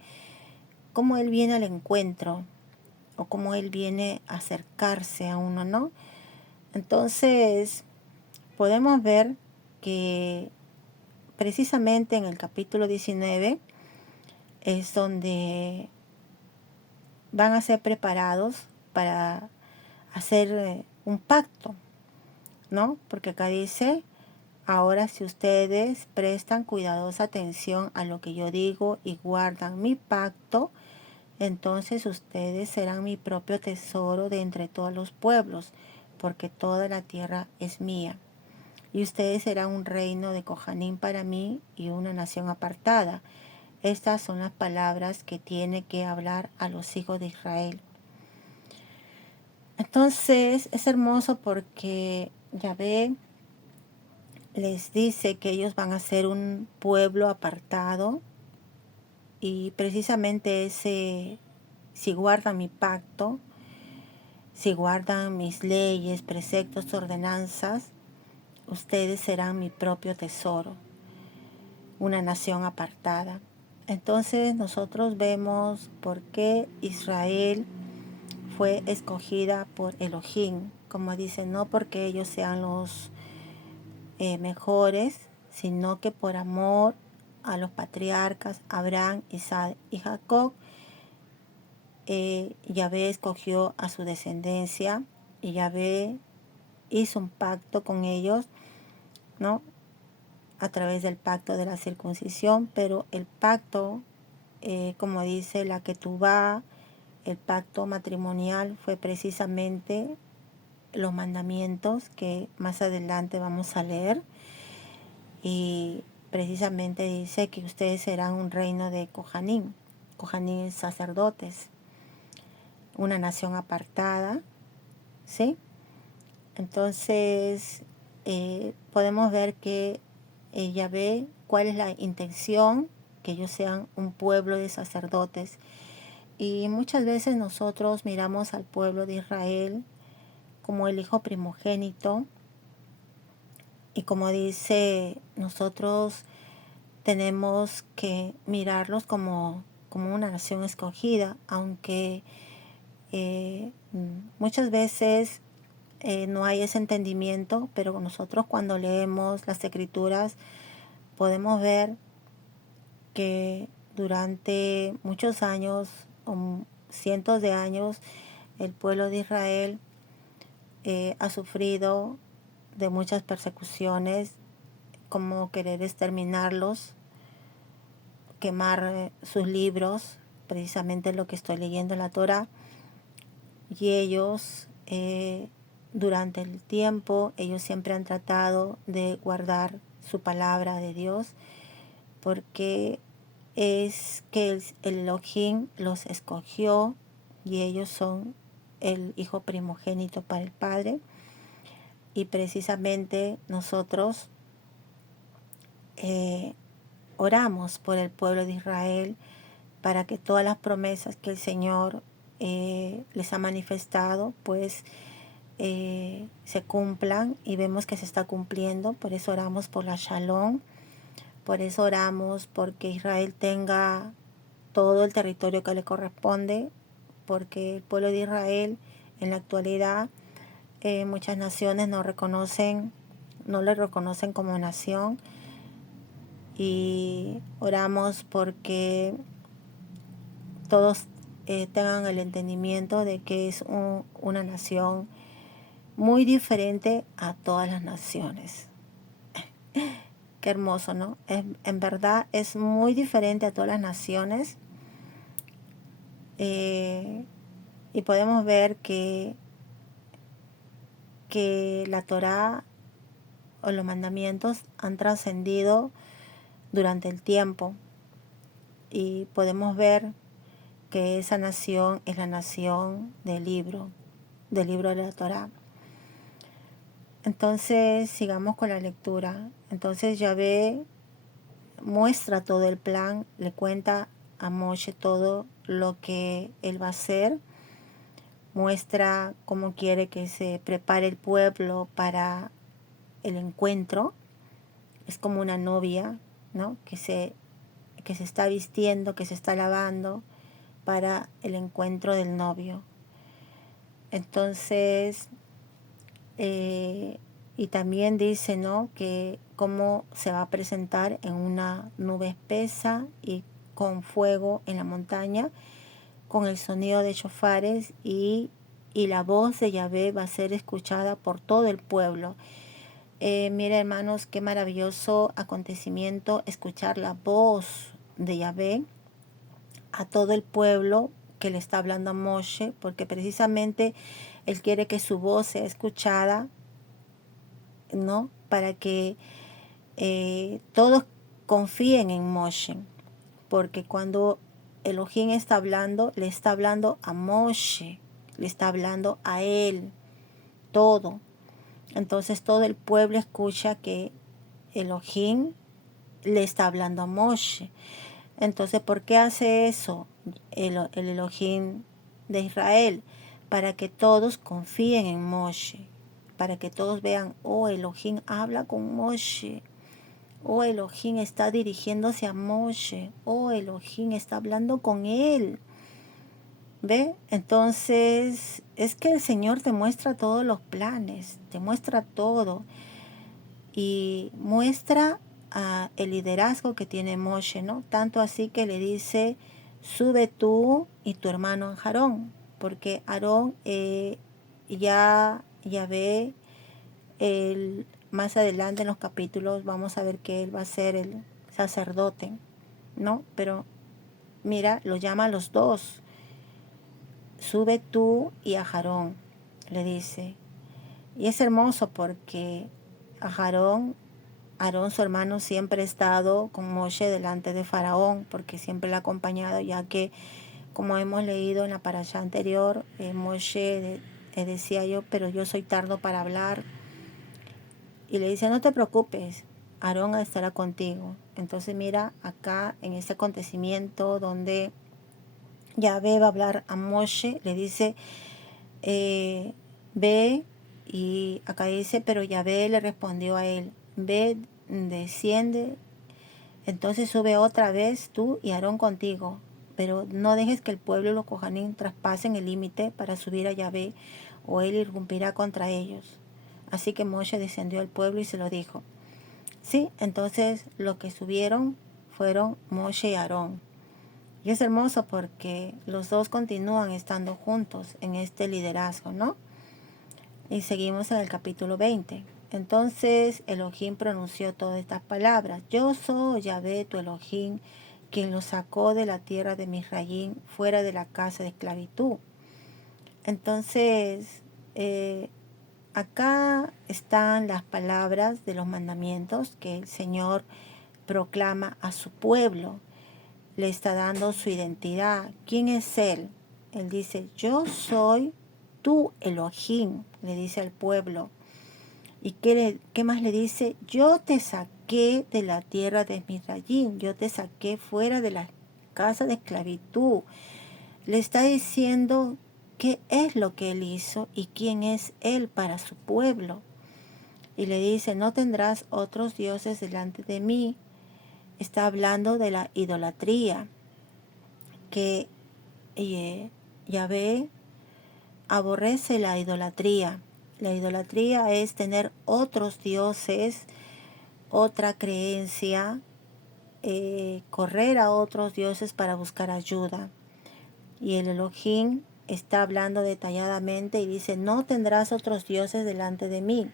viene al encuentro, o cómo él viene a acercarse a uno, ¿no? Entonces, podemos ver que precisamente en el capítulo 19 es donde van a ser preparados para hacer un pacto, ¿no? Porque acá dice: ahora si ustedes prestan cuidadosa atención a lo que yo digo y guardan mi pacto, entonces ustedes serán mi propio tesoro de entre todos los pueblos, porque toda la tierra es mía. Y ustedes serán un reino de Cohanim para mí y una nación apartada. Estas son las palabras que tiene que hablar a los hijos de Israel. Entonces es hermoso porque Yahvé les dice que ellos van a ser un pueblo apartado, y precisamente si guardan mi pacto, si guardan mis leyes, preceptos, ordenanzas, ustedes serán mi propio tesoro, una nación apartada. Entonces nosotros vemos por qué Israel fue escogida por Elohim, como dicen, no porque ellos sean los mejores, sino que por amor a los patriarcas Abraham, Isaac y Jacob, Yahvé escogió a su descendencia, y Yahvé hizo un pacto con ellos, ¿no? A través del pacto de la circuncisión, pero el pacto, como dice la Ketubá, el pacto matrimonial, fue precisamente los mandamientos que más adelante vamos a leer, y precisamente dice que ustedes serán un reino de Cohanim, sacerdotes, una nación apartada, ¿sí? Entonces podemos ver que Yahvé, cuál es la intención, que ellos sean un pueblo de sacerdotes. Y muchas veces nosotros miramos al pueblo de Israel como el hijo primogénito, y como dice, nosotros tenemos que mirarlos como una nación escogida, aunque muchas veces no hay ese entendimiento, pero nosotros cuando leemos las escrituras podemos ver que durante muchos años, o cientos de años, el pueblo de Israel ha sufrido de muchas persecuciones, como querer exterminarlos, quemar sus libros, precisamente lo que estoy leyendo en la Torá, y ellos durante el tiempo, ellos siempre han tratado de guardar su palabra de Dios, porque es que el Elohim los escogió y ellos son el hijo primogénito para el Padre. Y precisamente nosotros oramos por el pueblo de Israel para que todas las promesas que el Señor les ha manifestado pues se cumplan, y vemos que se está cumpliendo. Por eso oramos por la Shalom, por eso oramos porque Israel tenga todo el territorio que le corresponde, porque el pueblo de Israel en la actualidad muchas naciones no le reconocen como nación, y oramos porque todos tengan el entendimiento de que es una nación muy diferente a todas las naciones. Qué hermoso, ¿no? En verdad es muy diferente a todas las naciones. Y podemos ver que la Torá o los mandamientos han trascendido durante el tiempo, y podemos ver que esa nación es la nación del libro de la Torá. Entonces sigamos con la lectura. Entonces Yahvé muestra todo el plan, le cuenta a Moshe todo lo que él va a hacer, muestra cómo quiere que se prepare el pueblo para el encuentro. Es como una novia, ¿no? que se está vistiendo, que se está lavando para el encuentro del novio. Entonces, y también dice, ¿no?, que cómo se va a presentar en una nube espesa y con fuego en la montaña, con el sonido de shofares, y la voz de Yahvé va a ser escuchada por todo el pueblo. Mira, hermanos, qué maravilloso acontecimiento escuchar la voz de Yahvé a todo el pueblo que le está hablando a Moshe, porque precisamente él quiere que su voz sea escuchada, ¿no? Para que todos confíen en Moshe, porque cuando Elohim está hablando, le está hablando a Moshe, le está hablando a él, todo. Entonces todo el pueblo escucha que Elohim le está hablando a Moshe. Entonces, ¿por qué hace eso el Elohim de Israel? Para que todos confíen en Moshe, para que todos vean, oh, Elohim habla con Moshe, oh, Elohim está dirigiéndose a Moshe, oh, Elohim está hablando con él. ¿Ve? Entonces, es que el Señor te muestra todos los planes, te muestra todo, y muestra el liderazgo que tiene Moshe, ¿no? Tanto así que le dice, sube tú y tu hermano Aarón, porque Aarón ya ve, más adelante en los capítulos vamos a ver que él va a ser el sacerdote, ¿no? Pero mira, lo llama a los dos, sube tú y a Aarón, le dice. Y es hermoso porque a Aarón, su hermano, siempre ha estado con Moshe delante de Faraón, porque siempre le ha acompañado, ya que, como hemos leído en la parashá anterior, Moshe decía yo, pero yo soy tardo para hablar. Y le dice, no te preocupes, Aarón estará contigo. Entonces mira, acá en este acontecimiento donde Yahvé va a hablar a Moshe, le dice, ve, y acá dice, pero Yahvé le respondió a él, ve, desciende Entonces sube otra vez tú y Aarón contigo, pero no dejes que el pueblo y los Kohanim traspasen el límite para subir a Yahvé, o él irrumpirá contra ellos. Así que Moshe descendió al pueblo y se lo dijo. Sí, entonces los que subieron fueron Moshe y Aarón. Y es hermoso porque los dos continúan estando juntos en este liderazgo, ¿no? Y seguimos en el capítulo 20. Entonces Elohim pronunció todas estas palabras. Yo soy Yahvé, tu Elohim, quien los sacó de la tierra de Misraim, fuera de la casa de esclavitud. Entonces, acá están las palabras de los mandamientos que el Señor proclama a su pueblo. Le está dando su identidad. ¿Quién es Él? Él dice, yo soy tu Elohim, le dice al pueblo. ¿Y qué más le dice? Yo te saqué de la tierra de Misraim, yo te saqué fuera de la casa de esclavitud. Le está diciendo qué es lo que Él hizo y quién es Él para su pueblo. Y le dice, no tendrás otros dioses delante de mí. Está hablando de la idolatría, que Yahvé aborrece la idolatría. La idolatría es tener otros dioses, otra creencia, correr a otros dioses para buscar ayuda. Y el Elohim está hablando detalladamente y dice, no tendrás otros dioses delante de mí.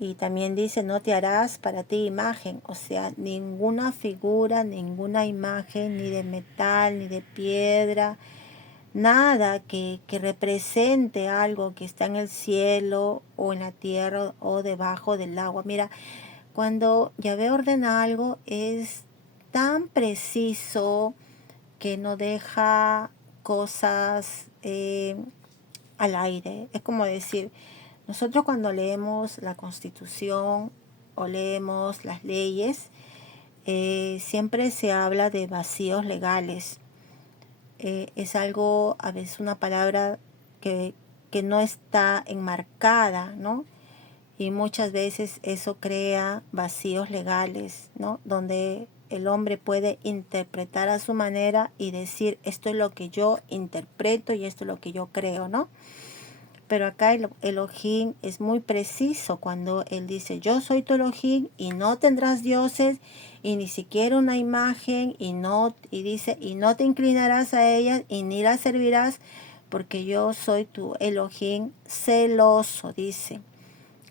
Y también dice, no te harás para ti imagen, o sea, ninguna figura, ninguna imagen, ni de metal, ni de piedra, nada que represente algo que está en el cielo o en la tierra o debajo del agua. Mira, cuando Yahvé ordena algo es tan preciso que no deja cosas al aire. Es como decir, nosotros cuando leemos la Constitución o leemos las leyes, siempre se habla de vacíos legales. Es algo, a veces una palabra que no está enmarcada, ¿no? Y muchas veces eso crea vacíos legales, ¿no? Donde el hombre puede interpretar a su manera y decir, esto es lo que yo interpreto y esto es lo que yo creo, ¿no? Pero acá el Elohim es muy preciso cuando él dice, yo soy tu Elohim y no tendrás dioses y ni siquiera una imagen y dice, y no te inclinarás a ellas y ni las servirás porque yo soy tu Elohim celoso, dice,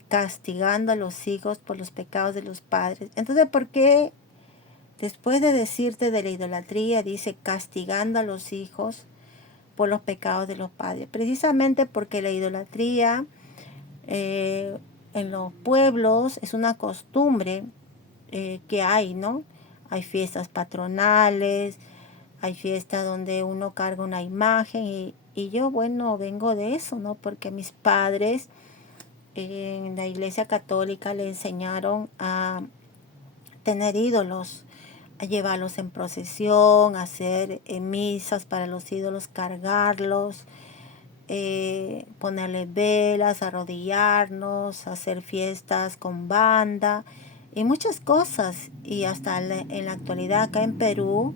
castigando a los hijos por los pecados de los padres. Entonces, ¿por qué después de decirte de la idolatría dice castigando a los hijos por los pecados de los padres? Precisamente porque la idolatría en los pueblos es una costumbre que hay, ¿no? Hay fiestas patronales, hay fiestas donde uno carga una imagen y yo, bueno, vengo de eso, ¿no? Porque mis padres en la iglesia católica le enseñaron a tener ídolos, a llevarlos en procesión, a hacer misas para los ídolos, cargarlos, ponerle velas, arrodillarnos, hacer fiestas con banda y muchas cosas. Y hasta en la actualidad acá en Perú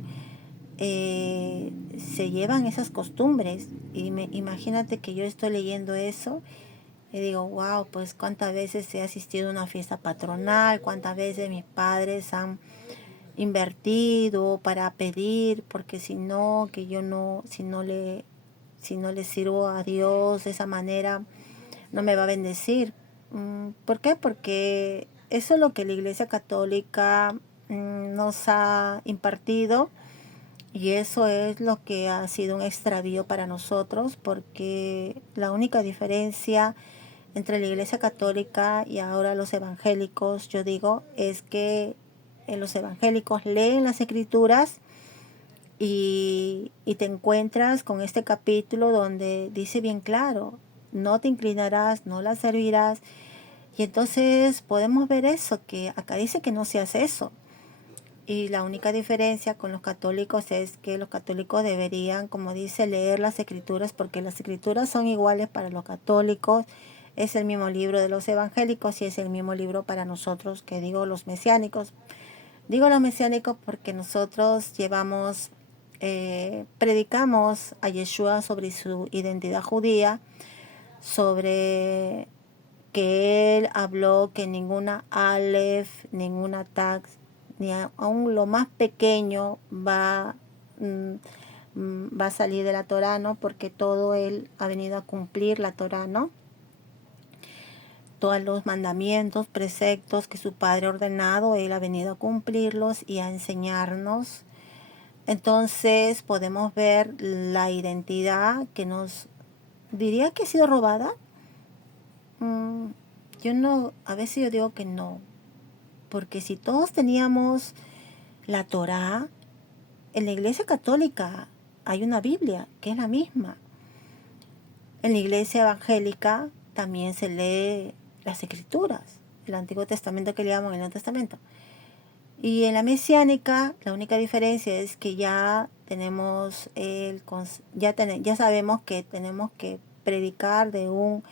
se llevan esas costumbres. Y imagínate que yo estoy leyendo eso y digo, wow, pues cuántas veces he asistido a una fiesta patronal, cuántas veces mis padres han invertido para pedir, porque si no, que yo no, si no le sirvo a Dios de esa manera, no me va a bendecir. ¿Por qué? Porque eso es lo que la Iglesia Católica nos ha impartido y eso es lo que ha sido un extravío para nosotros, porque la única diferencia entre la Iglesia Católica y ahora los evangélicos, yo digo, es que los evangélicos leen las Escrituras y te encuentras con este capítulo donde dice bien claro, no te inclinarás, no la servirás. Y entonces podemos ver eso, que acá dice que no se hace eso. Y la única diferencia con los católicos es que los católicos deberían, como dice, leer las escrituras, porque las escrituras son iguales para los católicos, es el mismo libro de los evangélicos y es el mismo libro para nosotros, que digo los mesiánicos. Digo los mesiánicos porque nosotros predicamos a Yeshua sobre su identidad judía, sobre que él habló que ninguna Aleph, ninguna Tax, ni aún lo más pequeño va a salir de la Torá, ¿no? Porque todo él ha venido a cumplir la Torá, ¿no? Todos los mandamientos, preceptos que su Padre ha ordenado, él ha venido a cumplirlos y a enseñarnos. Entonces podemos ver la identidad que nos diría que ha sido robada. Yo no, a veces yo digo que no, porque si todos teníamos la Torá, en la Iglesia Católica hay una Biblia que es la misma. En la Iglesia Evangélica también se lee las Escrituras, el Antiguo Testamento que le llaman el Nuevo Testamento. Y en la Mesiánica la única diferencia es que ya tenemos ya sabemos que tenemos que predicar de un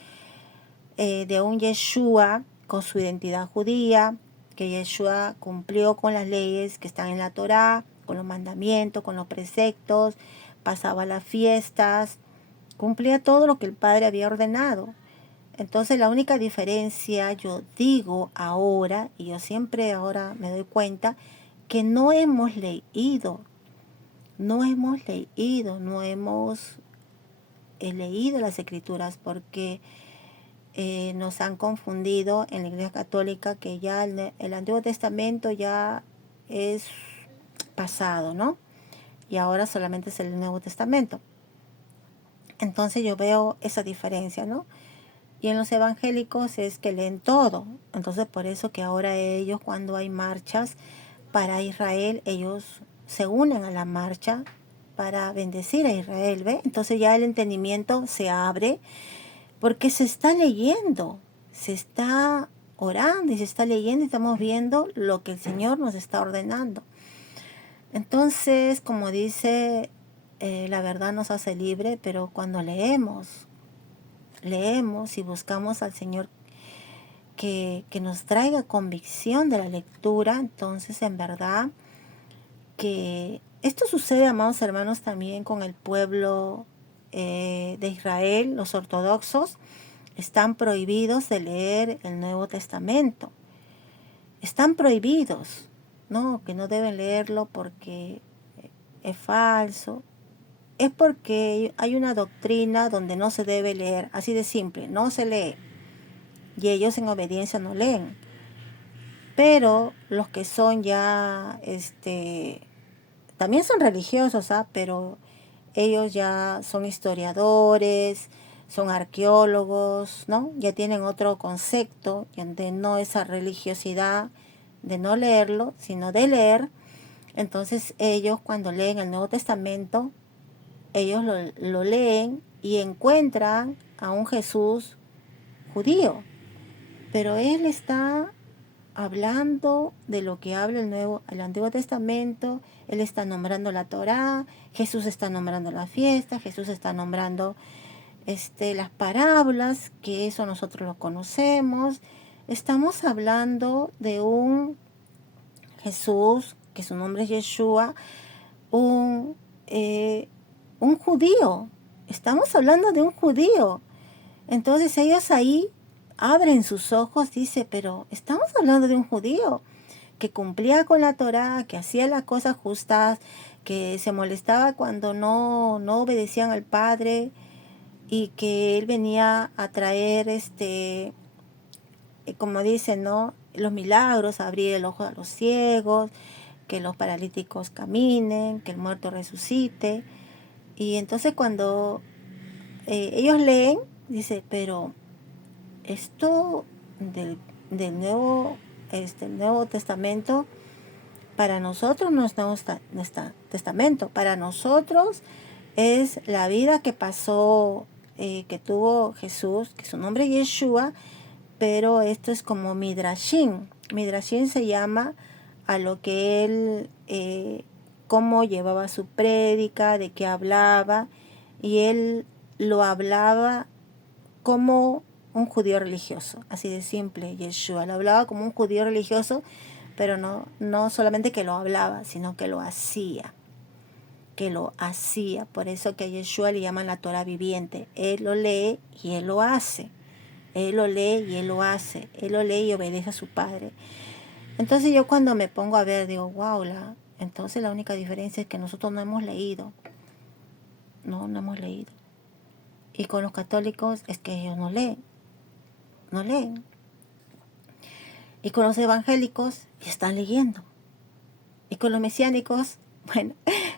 Yeshua con su identidad judía, que Yeshua cumplió con las leyes que están en la Torá, con los mandamientos, con los preceptos, pasaba las fiestas, cumplía todo lo que el Padre había ordenado. Entonces la única diferencia, yo digo ahora, y yo siempre ahora me doy cuenta, que no hemos leído las Escrituras, porque nos han confundido en la Iglesia Católica que ya el Antiguo Testamento ya es pasado, ¿no? Y ahora solamente es el Nuevo Testamento. Entonces yo veo esa diferencia, ¿no? Y en los evangélicos es que leen todo. Entonces por eso que ahora ellos, cuando hay marchas para Israel, ellos se unen a la marcha para bendecir a Israel, ¿ve? Entonces ya el entendimiento se abre porque se está leyendo, se está orando y se está leyendo y estamos viendo lo que el Señor nos está ordenando. Entonces, como dice, la verdad nos hace libre, pero cuando leemos y buscamos al Señor que nos traiga convicción de la lectura, entonces en verdad que esto sucede, amados hermanos, también con el pueblo de Israel, los ortodoxos. Están prohibidos de leer el Nuevo Testamento. Están prohibidos, ¿no? Que no deben leerlo porque es falso. Es porque hay una doctrina donde no se debe leer, así de simple, no se lee. Y ellos en obediencia no leen. Pero los que son ya, también son religiosos, pero ellos ya son historiadores, son arqueólogos, ¿no? Ya tienen otro concepto, de no esa religiosidad de no leerlo, sino de leer. Entonces ellos cuando leen el Nuevo Testamento, ellos lo leen y encuentran a un Jesús judío, pero él está hablando de lo que habla el Antiguo Testamento. Él está nombrando la Torá, Jesús está nombrando la fiesta, Jesús está nombrando las parábolas, que eso nosotros lo conocemos. Estamos hablando de un Jesús, que su nombre es Yeshua, un judío. Estamos hablando de un judío. Entonces ellos ahí abren sus ojos, dice, pero estamos hablando de un judío que cumplía con la Torá, que hacía las cosas justas, que se molestaba cuando no obedecían al Padre, y que él venía a traer, como dicen, ¿no? Los milagros, abrir el ojo a los ciegos, que los paralíticos caminen, que el muerto resucite. Y entonces cuando ellos leen, dice, pero esto del Nuevo Testamento, para nosotros no es Nuevo Testamento, para nosotros es la vida que pasó, que tuvo Jesús, que su nombre es Yeshua, pero esto es como Midrashim. Midrashim se llama a lo que él, cómo llevaba su prédica, de qué hablaba, y él lo hablaba como un judío religioso, así de simple. Yeshua lo hablaba como un judío religioso, pero no solamente que lo hablaba, sino que lo hacía. Por eso que a Yeshua le llaman la Torah viviente. Él lo lee y él lo hace. Él lo lee y él lo hace. Él lo lee y obedece a su Padre. Entonces yo cuando me pongo a ver, digo, wow, entonces la única diferencia es que nosotros no hemos leído. No hemos leído. Y con los católicos es que ellos no leen. Y con los evangélicos están leyendo. Y con los mesiánicos, bueno,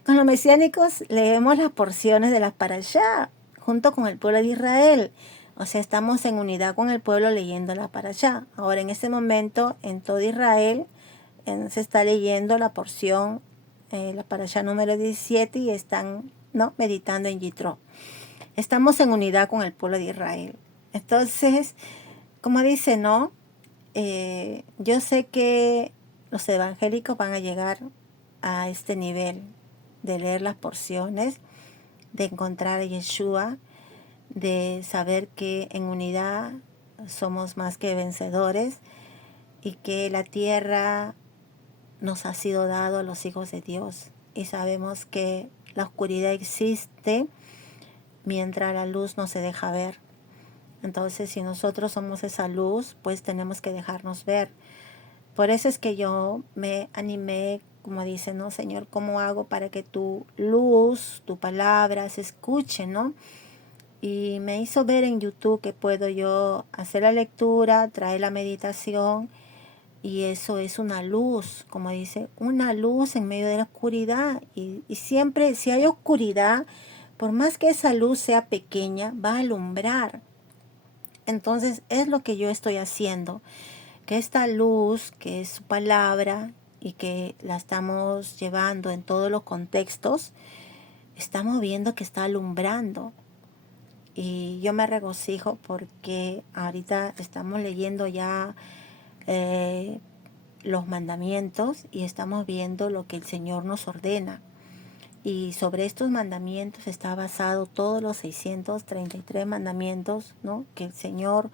con los mesiánicos leemos las porciones de las parashá, junto con el pueblo de Israel. O sea, estamos en unidad con el pueblo leyendo la parashá. Ahora, en este momento, en todo Israel, se está leyendo la porción, la parashá número 17, y están meditando en Yitro. Estamos en unidad con el pueblo de Israel. Entonces, como dice, yo sé que los evangélicos van a llegar a este nivel de leer las porciones, de encontrar a Yeshua, de saber que en unidad somos más que vencedores y que la tierra nos ha sido dado a los hijos de Dios. Y sabemos que la oscuridad existe mientras la luz no se deja ver. Entonces, si nosotros somos esa luz, pues tenemos que dejarnos ver. Por eso es que yo me animé, como dice, ¿no? Señor, ¿cómo hago para que tu luz, tu palabra se escuche, ¿no? Y me hizo ver en YouTube que puedo yo hacer la lectura, traer la meditación, y eso es una luz, como dice, una luz en medio de la oscuridad. Y siempre, si hay oscuridad, por más que esa luz sea pequeña, va a alumbrar. Entonces es lo que yo estoy haciendo, que esta luz, que es su palabra y que la estamos llevando en todos los contextos, estamos viendo que está alumbrando. Y yo me regocijo porque ahorita estamos leyendo ya los mandamientos y estamos viendo lo que el Señor nos ordena. Y sobre estos mandamientos está basado todos los 633 mandamientos, ¿no?, que el Señor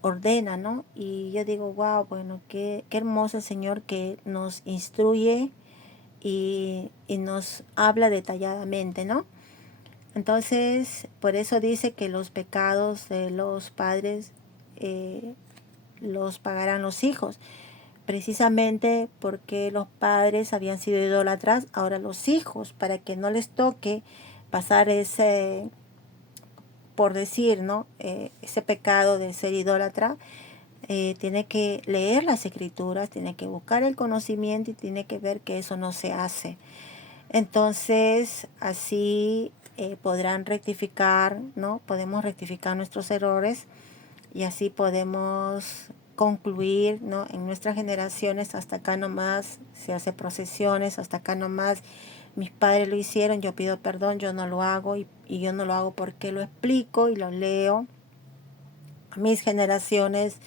ordena, ¿no? Y yo digo, wow, bueno, qué hermoso el Señor que nos instruye y nos habla detalladamente, ¿no? Entonces, por eso dice que los pecados de los padres los pagarán los hijos. Precisamente porque los padres habían sido idólatras, ahora los hijos, para que no les toque pasar ese, por decir, ¿no? Ese pecado de ser idólatra, tiene que leer las escrituras, tiene que buscar el conocimiento y tiene que ver que eso no se hace. Entonces, así podrán rectificar, ¿no? Podemos rectificar nuestros errores y así podemos concluir, ¿no? En nuestras generaciones, hasta acá nomás se hace procesiones, hasta acá nomás mis padres lo hicieron, yo pido perdón, yo no lo hago y yo no lo hago porque lo explico y lo leo a mis generaciones.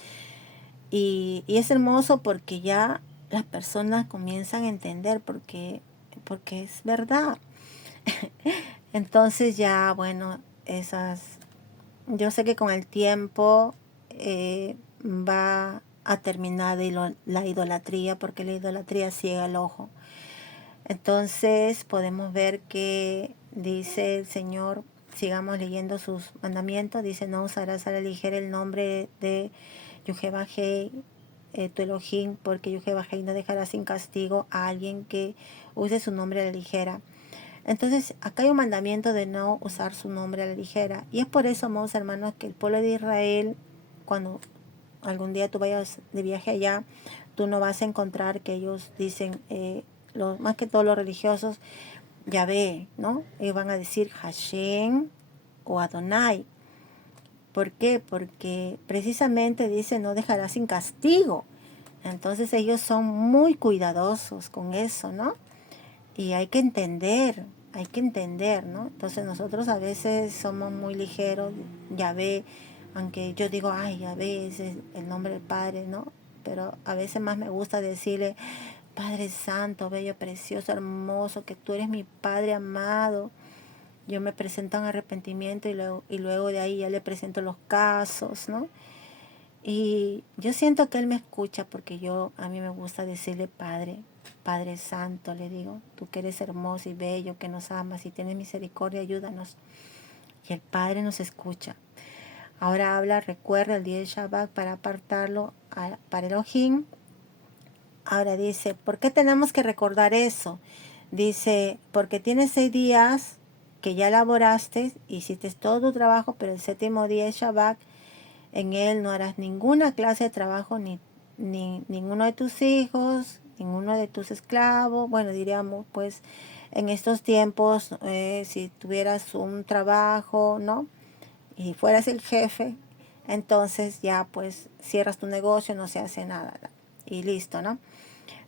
Y es hermoso porque ya las personas comienzan a entender porque es verdad. Entonces ya, bueno, yo sé que con el tiempo va a terminar la idolatría, porque la idolatría ciega el ojo. Entonces podemos ver que dice el Señor, sigamos leyendo sus mandamientos, dice, no usarás a la ligera el nombre de Yuhebahei, tu Elohim, porque Yuhebahei no dejará sin castigo a alguien que use su nombre a la ligera. Entonces, acá hay un mandamiento de no usar su nombre a la ligera. Y es por eso, amados hermanos, que el pueblo de Israel, cuando algún día tú vayas de viaje allá, tú no vas a encontrar que ellos dicen, más que todos los religiosos, Yahvé, ¿no? Ellos van a decir Hashem o Adonai. ¿Por qué? Porque precisamente dice, no dejará sin castigo. Entonces ellos son muy cuidadosos con eso, ¿no? Y hay que entender, ¿no? Entonces nosotros a veces somos muy ligeros, Yahvé, aunque yo digo, ay, Yahvé, ese es el nombre del Padre, ¿no? Pero a veces más me gusta decirle, Padre Santo, bello, precioso, hermoso, que tú eres mi Padre amado. Yo me presento en arrepentimiento y luego de ahí ya le presento los casos, ¿no? Y yo siento que Él me escucha porque a mí me gusta decirle Padre, Padre Santo, le digo, tú que eres hermoso y bello, que nos amas y tienes misericordia, ayúdanos. Y el Padre nos escucha. Ahora habla, recuerda el día de Shabbat para apartarlo para Elohim. Ahora dice, ¿por qué tenemos que recordar eso? Dice, porque tienes 6 días que ya laboraste, hiciste todo tu trabajo, pero el séptimo día es Shabbat. En él no harás ninguna clase de trabajo, ni ninguno de tus hijos, ninguno de tus esclavos. Bueno, diríamos, pues, en estos tiempos, si tuvieras un trabajo, ¿no? Y fueras el jefe, entonces ya, pues, cierras tu negocio, no se hace nada. Y listo, ¿no?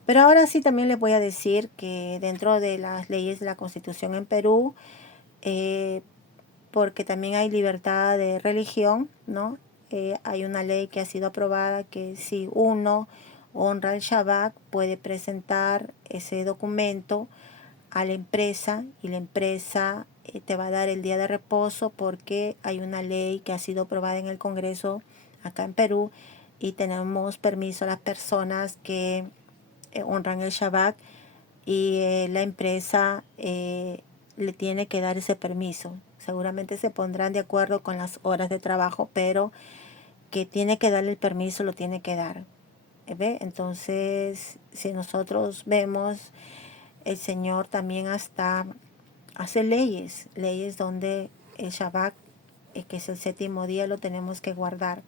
Pero ahora sí también les voy a decir que dentro de las leyes de la Constitución en Perú, eh, porque también hay libertad de religión, ¿no? Hay una ley que ha sido aprobada que si uno honra el Shabbat puede presentar ese documento a la empresa y la empresa te va a dar el día de reposo porque hay una ley que ha sido aprobada en el Congreso acá en Perú y tenemos permiso a las personas que honran el Shabbat y la empresa le tiene que dar ese permiso. Seguramente se pondrán de acuerdo con las horas de trabajo, pero que tiene que darle el permiso, lo tiene que dar. ¿Ve? Entonces, si nosotros vemos, el Señor también hasta hace leyes donde el Shabbat, que es el séptimo día, lo tenemos que guardar.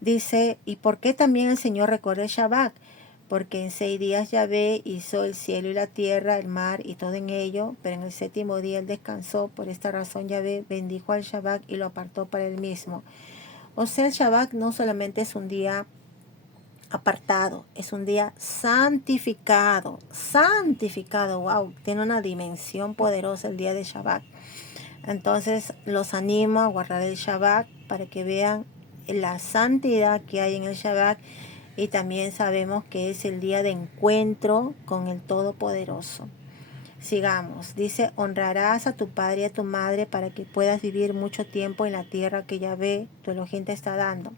Dice, ¿y por qué también el Señor recuerda el Shabbat? Porque en 6 días Yahvé hizo el cielo y la tierra, el mar y todo en ello, pero en el séptimo día él descansó. Por esta razón Yahvé bendijo al Shabbat y lo apartó para él mismo. O sea, el Shabbat no solamente es un día apartado, es un día santificado, wow, tiene una dimensión poderosa el día de Shabbat. Entonces los animo a guardar el Shabbat para que vean la santidad que hay en el Shabbat y también sabemos que es el día de encuentro con el Todopoderoso. Sigamos, dice, honrarás a tu padre y a tu madre para que puedas vivir mucho tiempo en la tierra que Yahvé, tu Elohim, te está dando.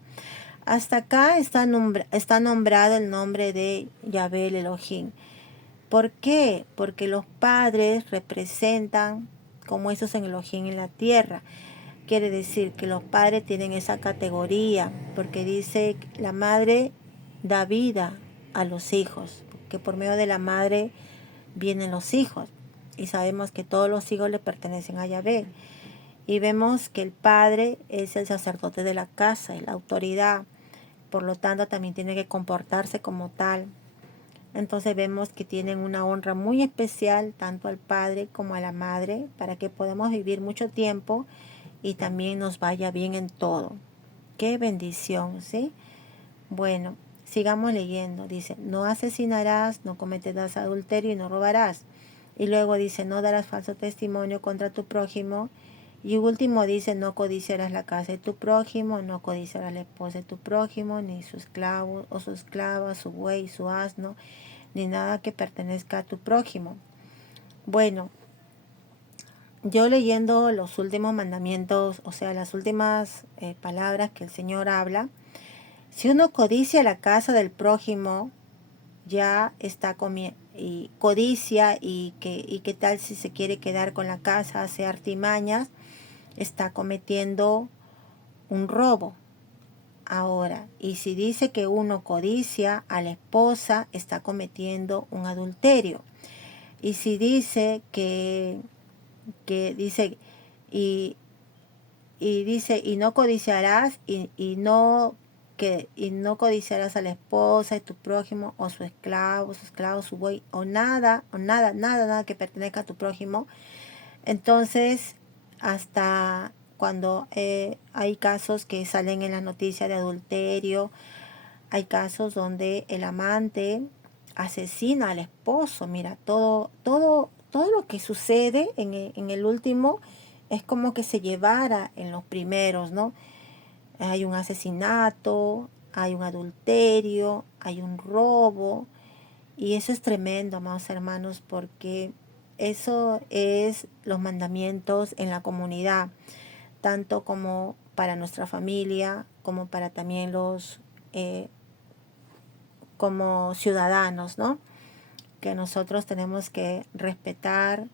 Hasta acá está nombrado el nombre de Yahvé el Elohim. ¿Por qué? Porque los padres representan como esos en Elohim en la tierra. Quiere decir que los padres tienen esa categoría, porque dice que la madre da vida a los hijos, que por medio de la madre vienen los hijos. Y sabemos que todos los hijos le pertenecen a Yahvé. Y vemos que el padre es el sacerdote de la casa, es la autoridad. Por lo tanto, también tiene que comportarse como tal. Entonces vemos que tienen una honra muy especial tanto al padre como a la madre para que podamos vivir mucho tiempo y también nos vaya bien en todo. Qué bendición, ¿sí? Bueno, sigamos leyendo. Dice, no asesinarás, no cometerás adulterio y no robarás. Y luego dice, no darás falso testimonio contra tu prójimo. Y último dice, no codiciarás la casa de tu prójimo, no codiciarás la esposa de tu prójimo, ni su esclavo o su esclava, su buey, su asno, ni nada que pertenezca a tu prójimo. Bueno, yo leyendo los últimos mandamientos, o sea, las últimas palabras que el Señor habla, si uno codicia la casa del prójimo, ya está y codicia y qué tal si se quiere quedar con la casa, hace artimañas, está cometiendo un robo. Ahora, y si dice que uno codicia a la esposa, está cometiendo un adulterio. Y si dice que dice y, dice y no codiciarás y no codiciarás a la esposa de tu prójimo o su esclavo, su buey o nada que pertenezca a tu prójimo. Entonces, hasta cuando hay casos que salen en las noticias de adulterio, hay casos donde el amante asesina al esposo. Mira, todo lo que sucede en el último es como que se llevara en los primeros, ¿no? Hay un asesinato, hay un adulterio, hay un robo, y eso es tremendo, amados hermanos, porque eso es los mandamientos en la comunidad, tanto como para nuestra familia, como para también los, como ciudadanos, ¿no? Que nosotros tenemos que respetar,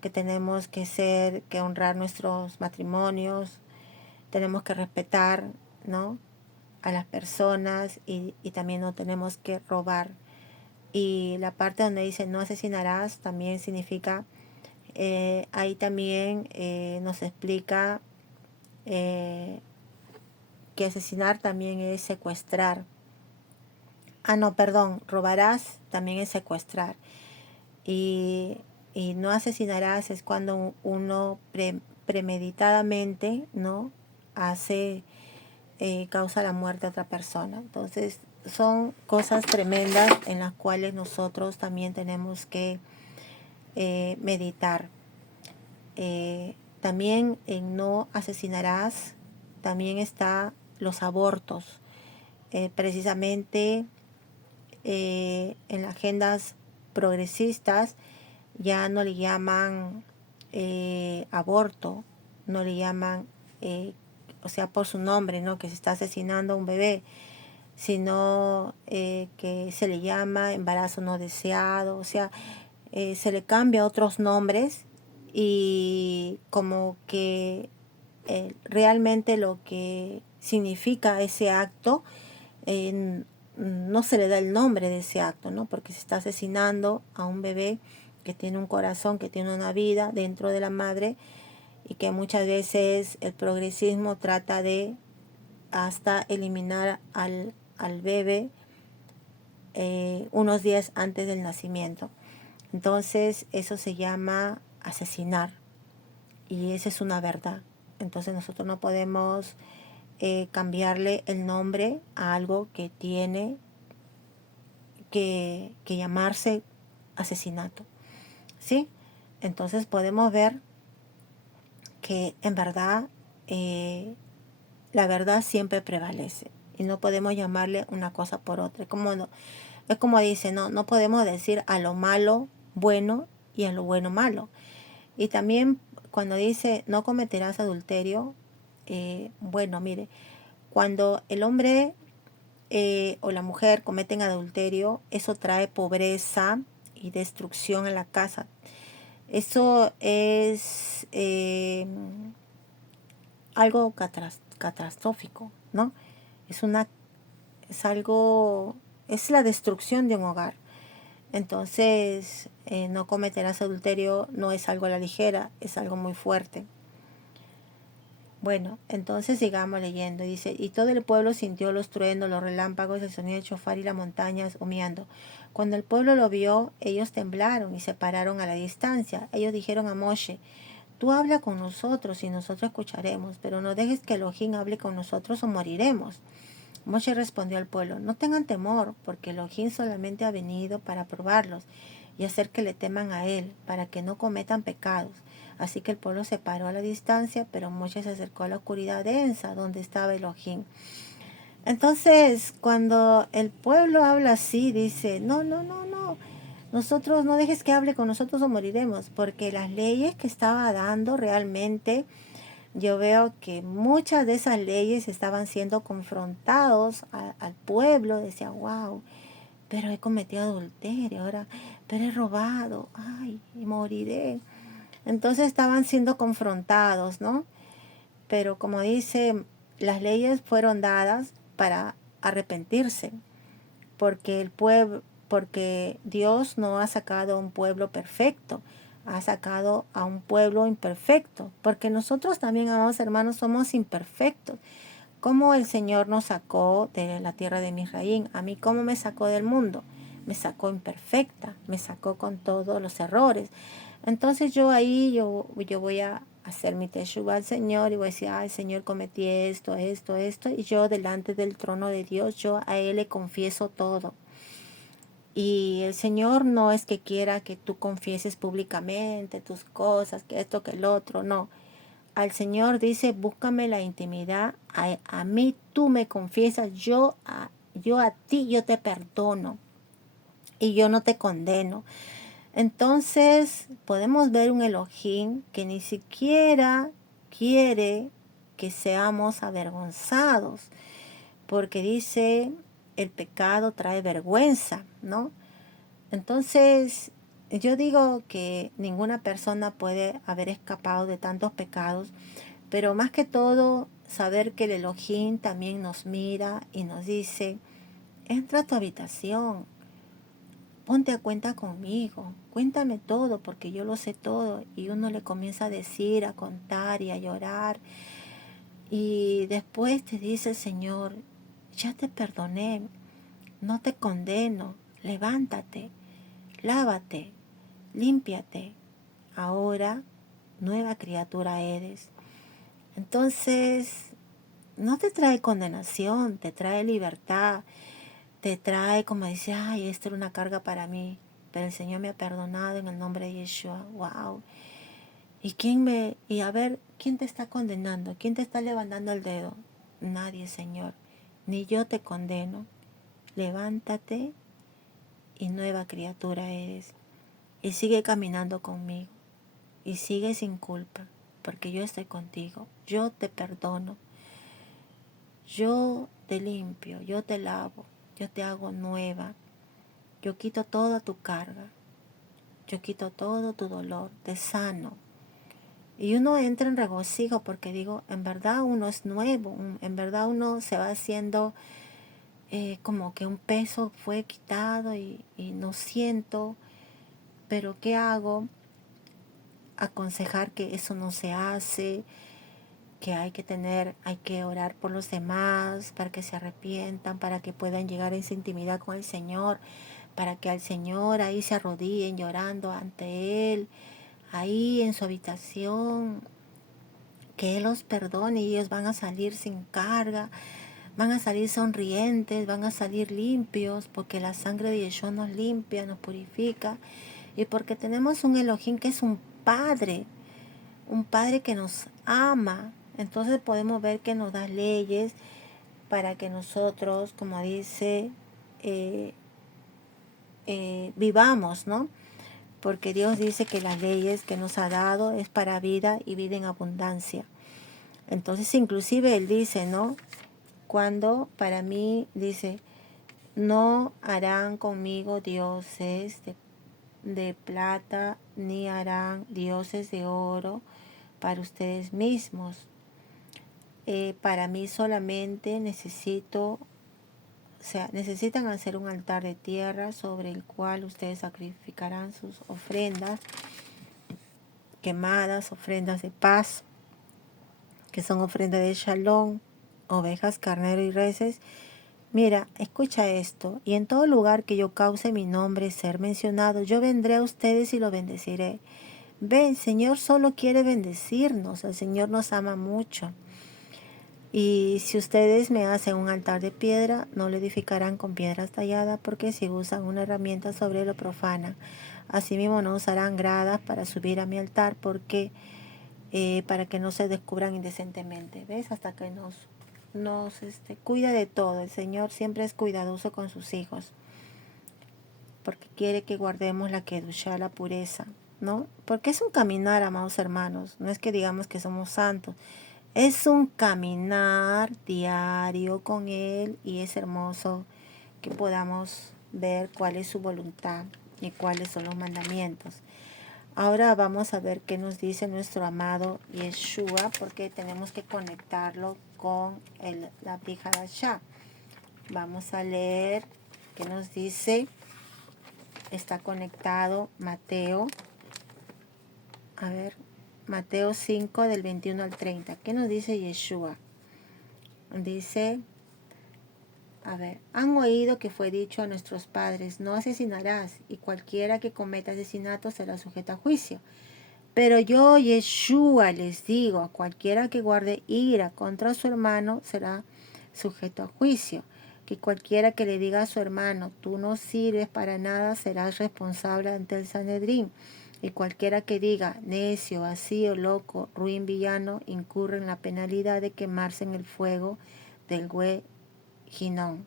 que tenemos que honrar nuestros matrimonios, tenemos que respetar, ¿no?, a las personas y también no tenemos que robar. Y la parte donde dice no asesinarás también significa, ahí también nos explica que asesinar también es secuestrar. Ah, no, perdón, robarás también es secuestrar. Y, y no asesinarás es cuando uno premeditadamente, ¿no?, hace, causa la muerte a otra persona. Entonces son cosas tremendas en las cuales nosotros también tenemos que meditar. También en no asesinarás también está los abortos. Precisamente en las agendas progresistas ya no le llaman aborto, no le llaman, o sea, por su nombre, ¿no?, que se está asesinando a un bebé, sino que se le llama embarazo no deseado, o sea, se le cambia otros nombres y como que realmente lo que significa ese acto, no se le da el nombre de ese acto, ¿no?, porque se está asesinando a un bebé que tiene un corazón, que tiene una vida dentro de la madre, y que muchas veces el progresismo trata de hasta eliminar al bebé unos días antes del nacimiento. Entonces eso se llama asesinar, y esa es una verdad. Entonces nosotros no podemos cambiarle el nombre a algo que tiene que llamarse asesinato, ¿sí? Entonces podemos ver que en verdad la verdad siempre prevalece y no podemos llamarle una cosa por otra. Es como dice, no podemos decir a lo malo bueno y a lo bueno malo. Y también cuando dice no cometerás adulterio, bueno, mire, cuando el hombre o la mujer cometen adulterio, eso trae pobreza y destrucción a la casa. Eso es algo catastrófico, ¿no? Es la destrucción de un hogar. Entonces, no cometerás adulterio no es algo a la ligera, es algo muy fuerte. Bueno, entonces sigamos leyendo. Dice, y todo el pueblo sintió los truenos, los relámpagos, el sonido del chofar y las montañas humeando. Cuando el pueblo lo vio, ellos temblaron y se pararon a la distancia. Ellos dijeron a Moshe, tú habla con nosotros y nosotros escucharemos, pero no dejes que Elohim hable con nosotros o moriremos. Moshe respondió al pueblo, no tengan temor, porque Elohim solamente ha venido para probarlos y hacer que le teman a él, para que no cometan pecados. Así que el pueblo se paró a la distancia, pero Moshe se acercó a la oscuridad densa donde estaba Elohim. Entonces, cuando el pueblo habla así, dice, no, nosotros no dejes que hable con nosotros o moriremos, porque las leyes que estaba dando realmente, yo veo que muchas de esas leyes estaban siendo confrontados al pueblo. Decía, wow, pero he cometido adulterio, ahora, pero he robado, ay, y moriré. Entonces estaban siendo confrontados, ¿no? Pero como dice, las leyes fueron dadas para arrepentirse, porque Dios no ha sacado a un pueblo perfecto, ha sacado a un pueblo imperfecto, porque nosotros también, amados hermanos, somos imperfectos. Como el Señor nos sacó de la tierra de Misraín, a mí cómo me sacó del mundo, me sacó imperfecta, me sacó con todos los errores. Entonces yo voy a hacer mi teshuva al Señor y voy a decir, ay Señor, cometí esto, y yo delante del trono de Dios, yo a Él le confieso todo. Y el Señor no es que quiera que tú confieses públicamente tus cosas, que esto, que el otro, no. Al Señor dice, búscame la intimidad, a mí tú me confiesas, yo a ti yo te perdono y yo no te condeno. Entonces podemos ver un Elohim que ni siquiera quiere que seamos avergonzados, porque dice, el pecado trae vergüenza, ¿no? Entonces, yo digo que ninguna persona puede haber escapado de tantos pecados, pero más que todo, saber que el Elohim también nos mira y nos dice, entra a tu habitación, ponte a cuenta conmigo, cuéntame todo porque yo lo sé todo. Y uno le comienza a decir, a contar y a llorar. Y después te dice el Señor, ya te perdoné, no te condeno, levántate, lávate, límpiate, ahora nueva criatura eres. Entonces, no te trae condenación, te trae libertad, te trae como dice, ay, esto era una carga para mí, pero el Señor me ha perdonado en el nombre de Yeshua. Wow. Y a ver, ¿quién te está condenando? ¿Quién te está levantando el dedo? Nadie, Señor. Ni yo te condeno. Levántate y nueva criatura eres. Y sigue caminando conmigo. Y sigue sin culpa, porque yo estoy contigo. Yo te perdono. Yo te limpio, yo te lavo, yo te hago nueva. Yo quito toda tu carga. Yo quito todo tu dolor. Te sano. Y uno entra en regocijo porque digo, en verdad uno es nuevo, en verdad uno se va haciendo como que un peso fue quitado y no siento, pero ¿qué hago? Aconsejar que eso no se hace, que hay que orar por los demás para que se arrepientan, para que puedan llegar a esa intimidad con el Señor, para que al Señor ahí se arrodillen llorando ante Él, ahí en su habitación, que Él los perdone y ellos van a salir sin carga, van a salir sonrientes, van a salir limpios, porque la sangre de Yeshua nos limpia, nos purifica, y porque tenemos un Elohim que es un Padre que nos ama. Entonces podemos ver que nos da leyes para que nosotros, como dice, vivamos, ¿no? Porque Dios dice que las leyes que nos ha dado es para vida y vida en abundancia. Entonces inclusive Él dice, ¿no? Cuando para mí dice, no harán conmigo dioses de plata, ni harán dioses de oro para ustedes mismos. Para mí solamente necesitan hacer un altar de tierra sobre el cual ustedes sacrificarán sus ofrendas quemadas, ofrendas de paz, que son ofrendas de shalom, ovejas, carnero y reses. Mira, escucha esto, y en todo lugar que yo cause mi nombre ser mencionado, yo vendré a ustedes y lo bendeciré. Ve, el Señor solo quiere bendecirnos, el Señor nos ama mucho. Y si ustedes me hacen un altar de piedra, no lo edificarán con piedras talladas, porque si usan una herramienta sobre lo profana. Asimismo no usarán gradas para subir a mi altar, porque para que no se descubran indecentemente. ¿Ves? Hasta que nos cuida de todo. El Señor siempre es cuidadoso con sus hijos, porque quiere que guardemos la kedusha, la pureza, ¿no? Porque es un caminar, amados hermanos. No es que digamos que somos santos. Es un caminar diario con Él, y es hermoso que podamos ver cuál es su voluntad y cuáles son los mandamientos. Ahora vamos a ver qué nos dice nuestro amado Yeshua, porque tenemos que conectarlo con la Brit Hadashah. Vamos a leer qué nos dice. Está conectado Mateo. A ver, Mateo 5 del 21 al 30. ¿Qué nos dice Yeshua? Dice, a ver, han oído que fue dicho a nuestros padres, no asesinarás, y cualquiera que cometa asesinato será sujeto a juicio. Pero yo, Yeshua, les digo, a cualquiera que guarde ira contra su hermano será sujeto a juicio. Que cualquiera que le diga a su hermano, tú no sirves para nada, serás responsable ante el Sanedrín. Y cualquiera que diga, necio, vacío, loco, ruin, villano, incurre en la penalidad de quemarse en el fuego del Ginón.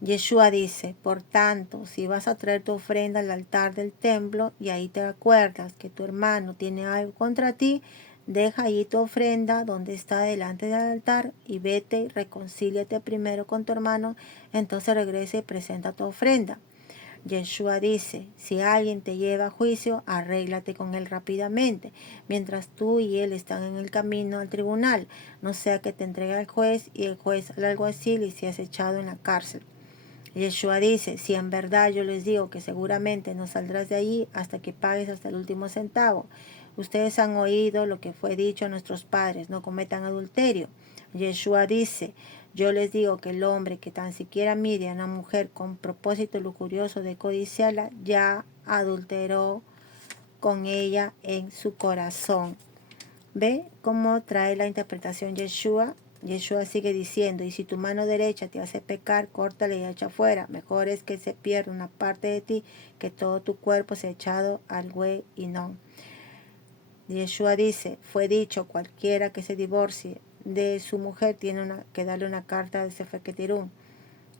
Yeshua dice, por tanto, si vas a traer tu ofrenda al altar del templo y ahí te acuerdas que tu hermano tiene algo contra ti, deja allí tu ofrenda donde está delante del altar y vete y reconcíliate primero con tu hermano, entonces regresa y presenta tu ofrenda. Yeshua dice, si alguien te lleva a juicio, arréglate con él rápidamente, mientras tú y él están en el camino al tribunal, no sea que te entregue al juez y el juez al alguacil y seas echado en la cárcel. Yeshua dice, si en verdad yo les digo que seguramente no saldrás de allí hasta que pagues hasta el último centavo. Ustedes han oído lo que fue dicho a nuestros padres, no cometan adulterio. Yeshua dice, yo les digo que el hombre que tan siquiera mire a una mujer con propósito lujurioso de codiciarla, ya adulteró con ella en su corazón. ¿Ve cómo trae la interpretación Yeshua? Yeshua sigue diciendo, y si tu mano derecha te hace pecar, córtale y echa fuera. Mejor es que se pierda una parte de ti, que todo tu cuerpo sea echado al güey y no. Yeshua dice, fue dicho, cualquiera que se divorcie de su mujer tiene que darle una carta de Sefer Ketirún,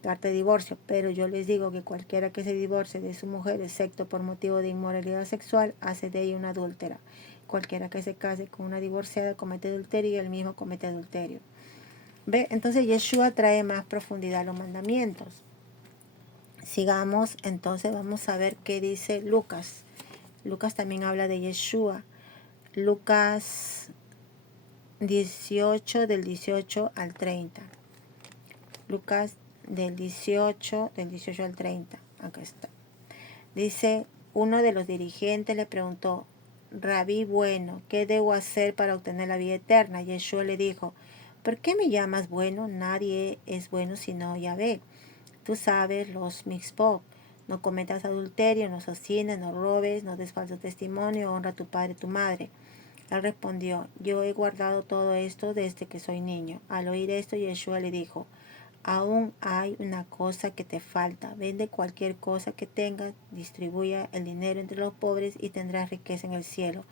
carta de divorcio, pero yo les digo que cualquiera que se divorcie de su mujer, excepto por motivo de inmoralidad sexual, hace de ella una adúltera. Cualquiera que se case con una divorciada comete adulterio y él mismo comete adulterio. ¿Ve? Entonces Yeshua trae más profundidad a los mandamientos. Sigamos, entonces vamos a ver qué dice Lucas. Lucas también habla de Yeshua. Lucas 18, del 18 al 30. Lucas del 18 al 30. Acá está. Dice, uno de los dirigentes le preguntó, Rabí bueno, ¿qué debo hacer para obtener la vida eterna? Yeshua le dijo, ¿por qué me llamas bueno? Nadie es bueno sino Yahvé. Tú sabes los mitzvot. No cometas adulterio, no asesines, no robes, no des falso testimonio, honra a tu padre y tu madre. Él respondió, yo he guardado todo esto desde que soy niño. Al oír esto, Yeshua le dijo, aún hay una cosa que te falta. Vende cualquier cosa que tengas, distribuya el dinero entre los pobres y tendrás riqueza en el cielo.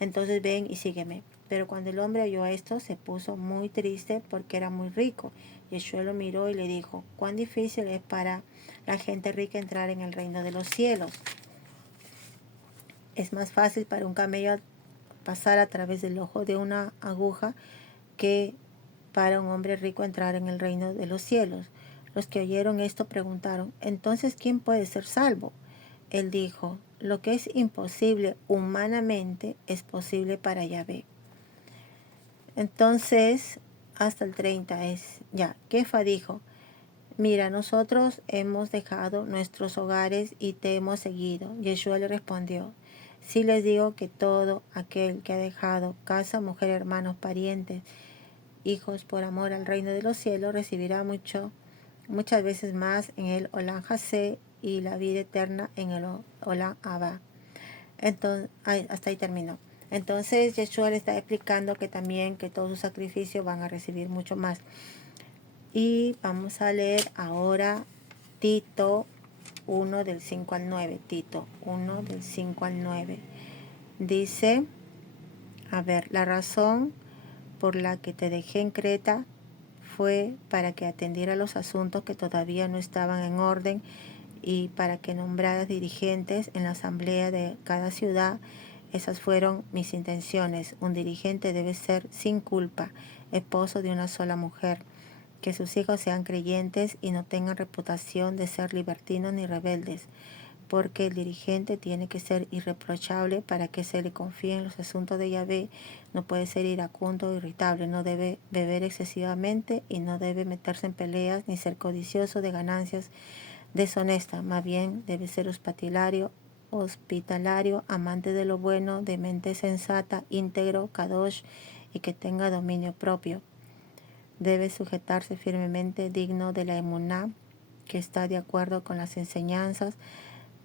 Entonces ven y sígueme. Pero cuando el hombre oyó esto, se puso muy triste porque era muy rico. Yeshua lo miró y le dijo, cuán difícil es para la gente rica entrar en el reino de los cielos. Es más fácil para un camello pasar a través del ojo de una aguja que para un hombre rico entrar en el reino de los cielos. Los que oyeron esto preguntaron, entonces, ¿quién puede ser salvo? Él dijo, lo que es imposible humanamente es posible para Yahvé. Entonces, hasta el 30 es ya. Kefa dijo, mira, nosotros hemos dejado nuestros hogares y te hemos seguido. Yeshua le respondió, sí les digo que todo aquel que ha dejado casa, mujer, hermanos, parientes, hijos por amor al reino de los cielos, recibirá muchas veces más en el Olam Hasé y la vida eterna en el Olam Abba. Entonces, hasta ahí terminó. Entonces Yeshua le está explicando que también que todos sus sacrificios van a recibir mucho más. Y vamos a leer ahora Tito 1 del 5 al 9. Tito 1 del 5 al 9. Dice, a ver, la razón por la que te dejé en Creta fue para que atendiera los asuntos que todavía no estaban en orden y para que nombraras dirigentes en la asamblea de cada ciudad. Esas fueron mis intenciones. Un dirigente debe ser sin culpa, esposo de una sola mujer, que sus hijos sean creyentes y no tengan reputación de ser libertinos ni rebeldes, porque el dirigente tiene que ser irreprochable para que se le confíe en los asuntos de Yahvé. No puede ser iracundo o irritable, no debe beber excesivamente y no debe meterse en peleas ni ser codicioso de ganancias deshonestas. Más bien debe ser hospitalario, amante de lo bueno, de mente sensata, íntegro, kadosh y que tenga dominio propio. Debe sujetarse firmemente, digno de la emuná, que está de acuerdo con las enseñanzas,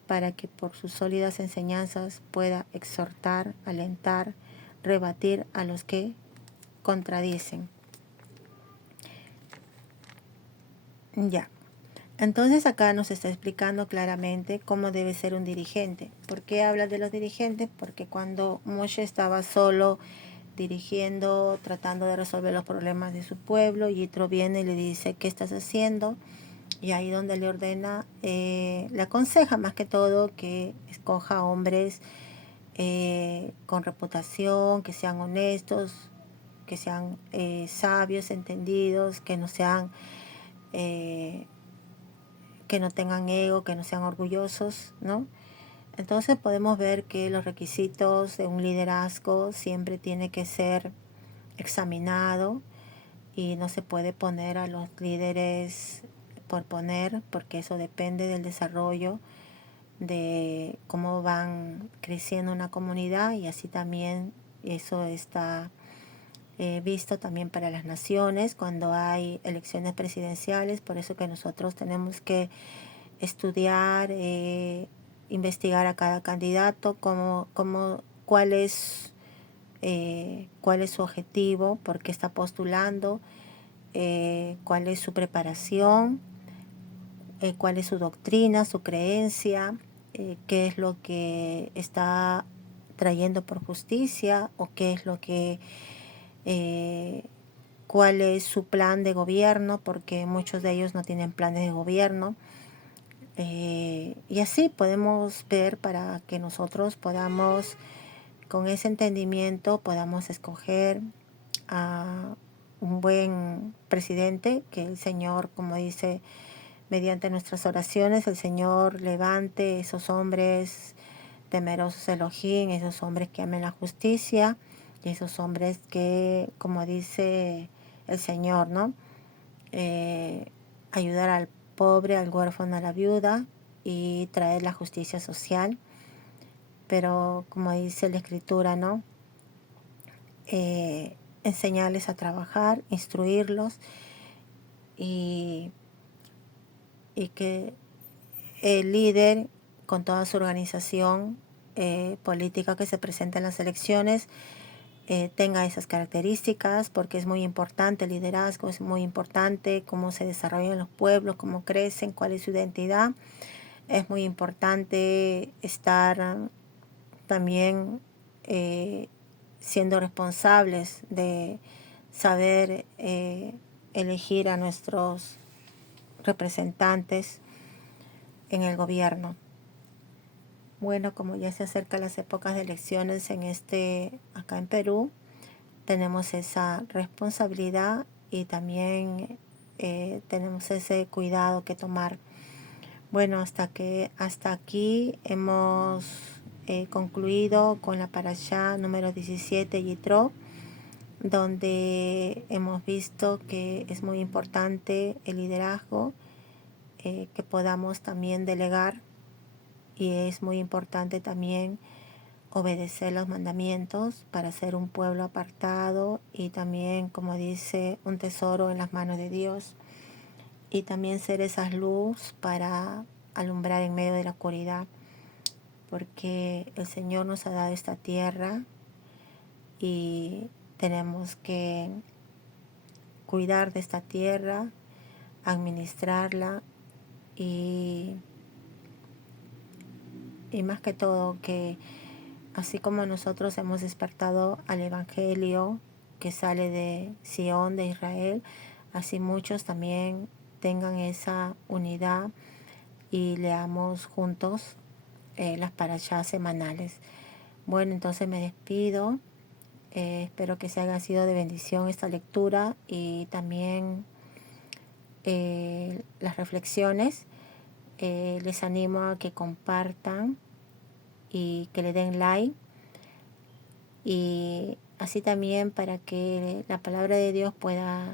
para que por sus sólidas enseñanzas pueda exhortar, alentar, rebatir a los que contradicen. Ya. Entonces acá nos está explicando claramente cómo debe ser un dirigente. ¿Por qué habla de los dirigentes? Porque cuando Moshe estaba solo dirigiendo, tratando de resolver los problemas de su pueblo, Yitro viene y le dice, ¿qué estás haciendo? Y ahí donde le ordena, le aconseja más que todo que escoja hombres con reputación, que sean honestos, que sean sabios, entendidos, que no sean, que no tengan ego, que no sean orgullosos, ¿no? Entonces podemos ver que los requisitos de un liderazgo siempre tiene que ser examinado y no se puede poner a los líderes por poner, porque eso depende del desarrollo de cómo van creciendo una comunidad, y así también eso está visto también para las naciones cuando hay elecciones presidenciales. Por eso que nosotros tenemos que estudiar, investigar a cada candidato, cuál es su objetivo, por qué está postulando, cuál es su preparación, cuál es su doctrina, su creencia, qué es lo que está trayendo por justicia, o qué es lo que cuál es su plan de gobierno, porque muchos de ellos no tienen planes de gobierno. Y así podemos ver, para que nosotros podamos, con ese entendimiento, podamos escoger a un buen presidente, que el Señor, como dice, mediante nuestras oraciones, el Señor levante esos hombres temerosos de Elohim, esos hombres que amen la justicia, y esos hombres que, como dice el Señor, ¿no? Ayudar al pobre, al huérfano, a la viuda, y traer la justicia social. Pero como dice la Escritura, ¿no? Enseñarles a trabajar, instruirlos, y que el líder, con toda su organización política que se presenta en las elecciones, tenga esas características, porque es muy importante el liderazgo, es muy importante cómo se desarrollan los pueblos, cómo crecen, cuál es su identidad. Es muy importante estar también siendo responsables de saber elegir a nuestros representantes en el gobierno. Bueno, como ya se acercan las épocas de elecciones acá en Perú, tenemos esa responsabilidad, y también tenemos ese cuidado que tomar. Bueno, hasta aquí hemos concluido con la parashá número 17, Yitro, donde hemos visto que es muy importante el liderazgo, que podamos también delegar, y es muy importante también obedecer los mandamientos para ser un pueblo apartado, y también, como dice, un tesoro en las manos de Dios, y también ser esa luz para alumbrar en medio de la oscuridad, porque el Señor nos ha dado esta tierra y tenemos que cuidar de esta tierra, administrarla, y más que todo, que así como nosotros hemos despertado al Evangelio que sale de Sion, de Israel, así muchos también tengan esa unidad y leamos juntos las parashas semanales. Bueno, entonces me despido. Espero que se haya sido de bendición esta lectura, y también las reflexiones. Les animo a que compartan y que le den like, y así también para que la palabra de Dios pueda,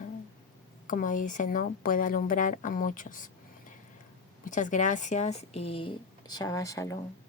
como dice, ¿no?, pueda alumbrar a muchos. Muchas gracias y Shabbat Shalom.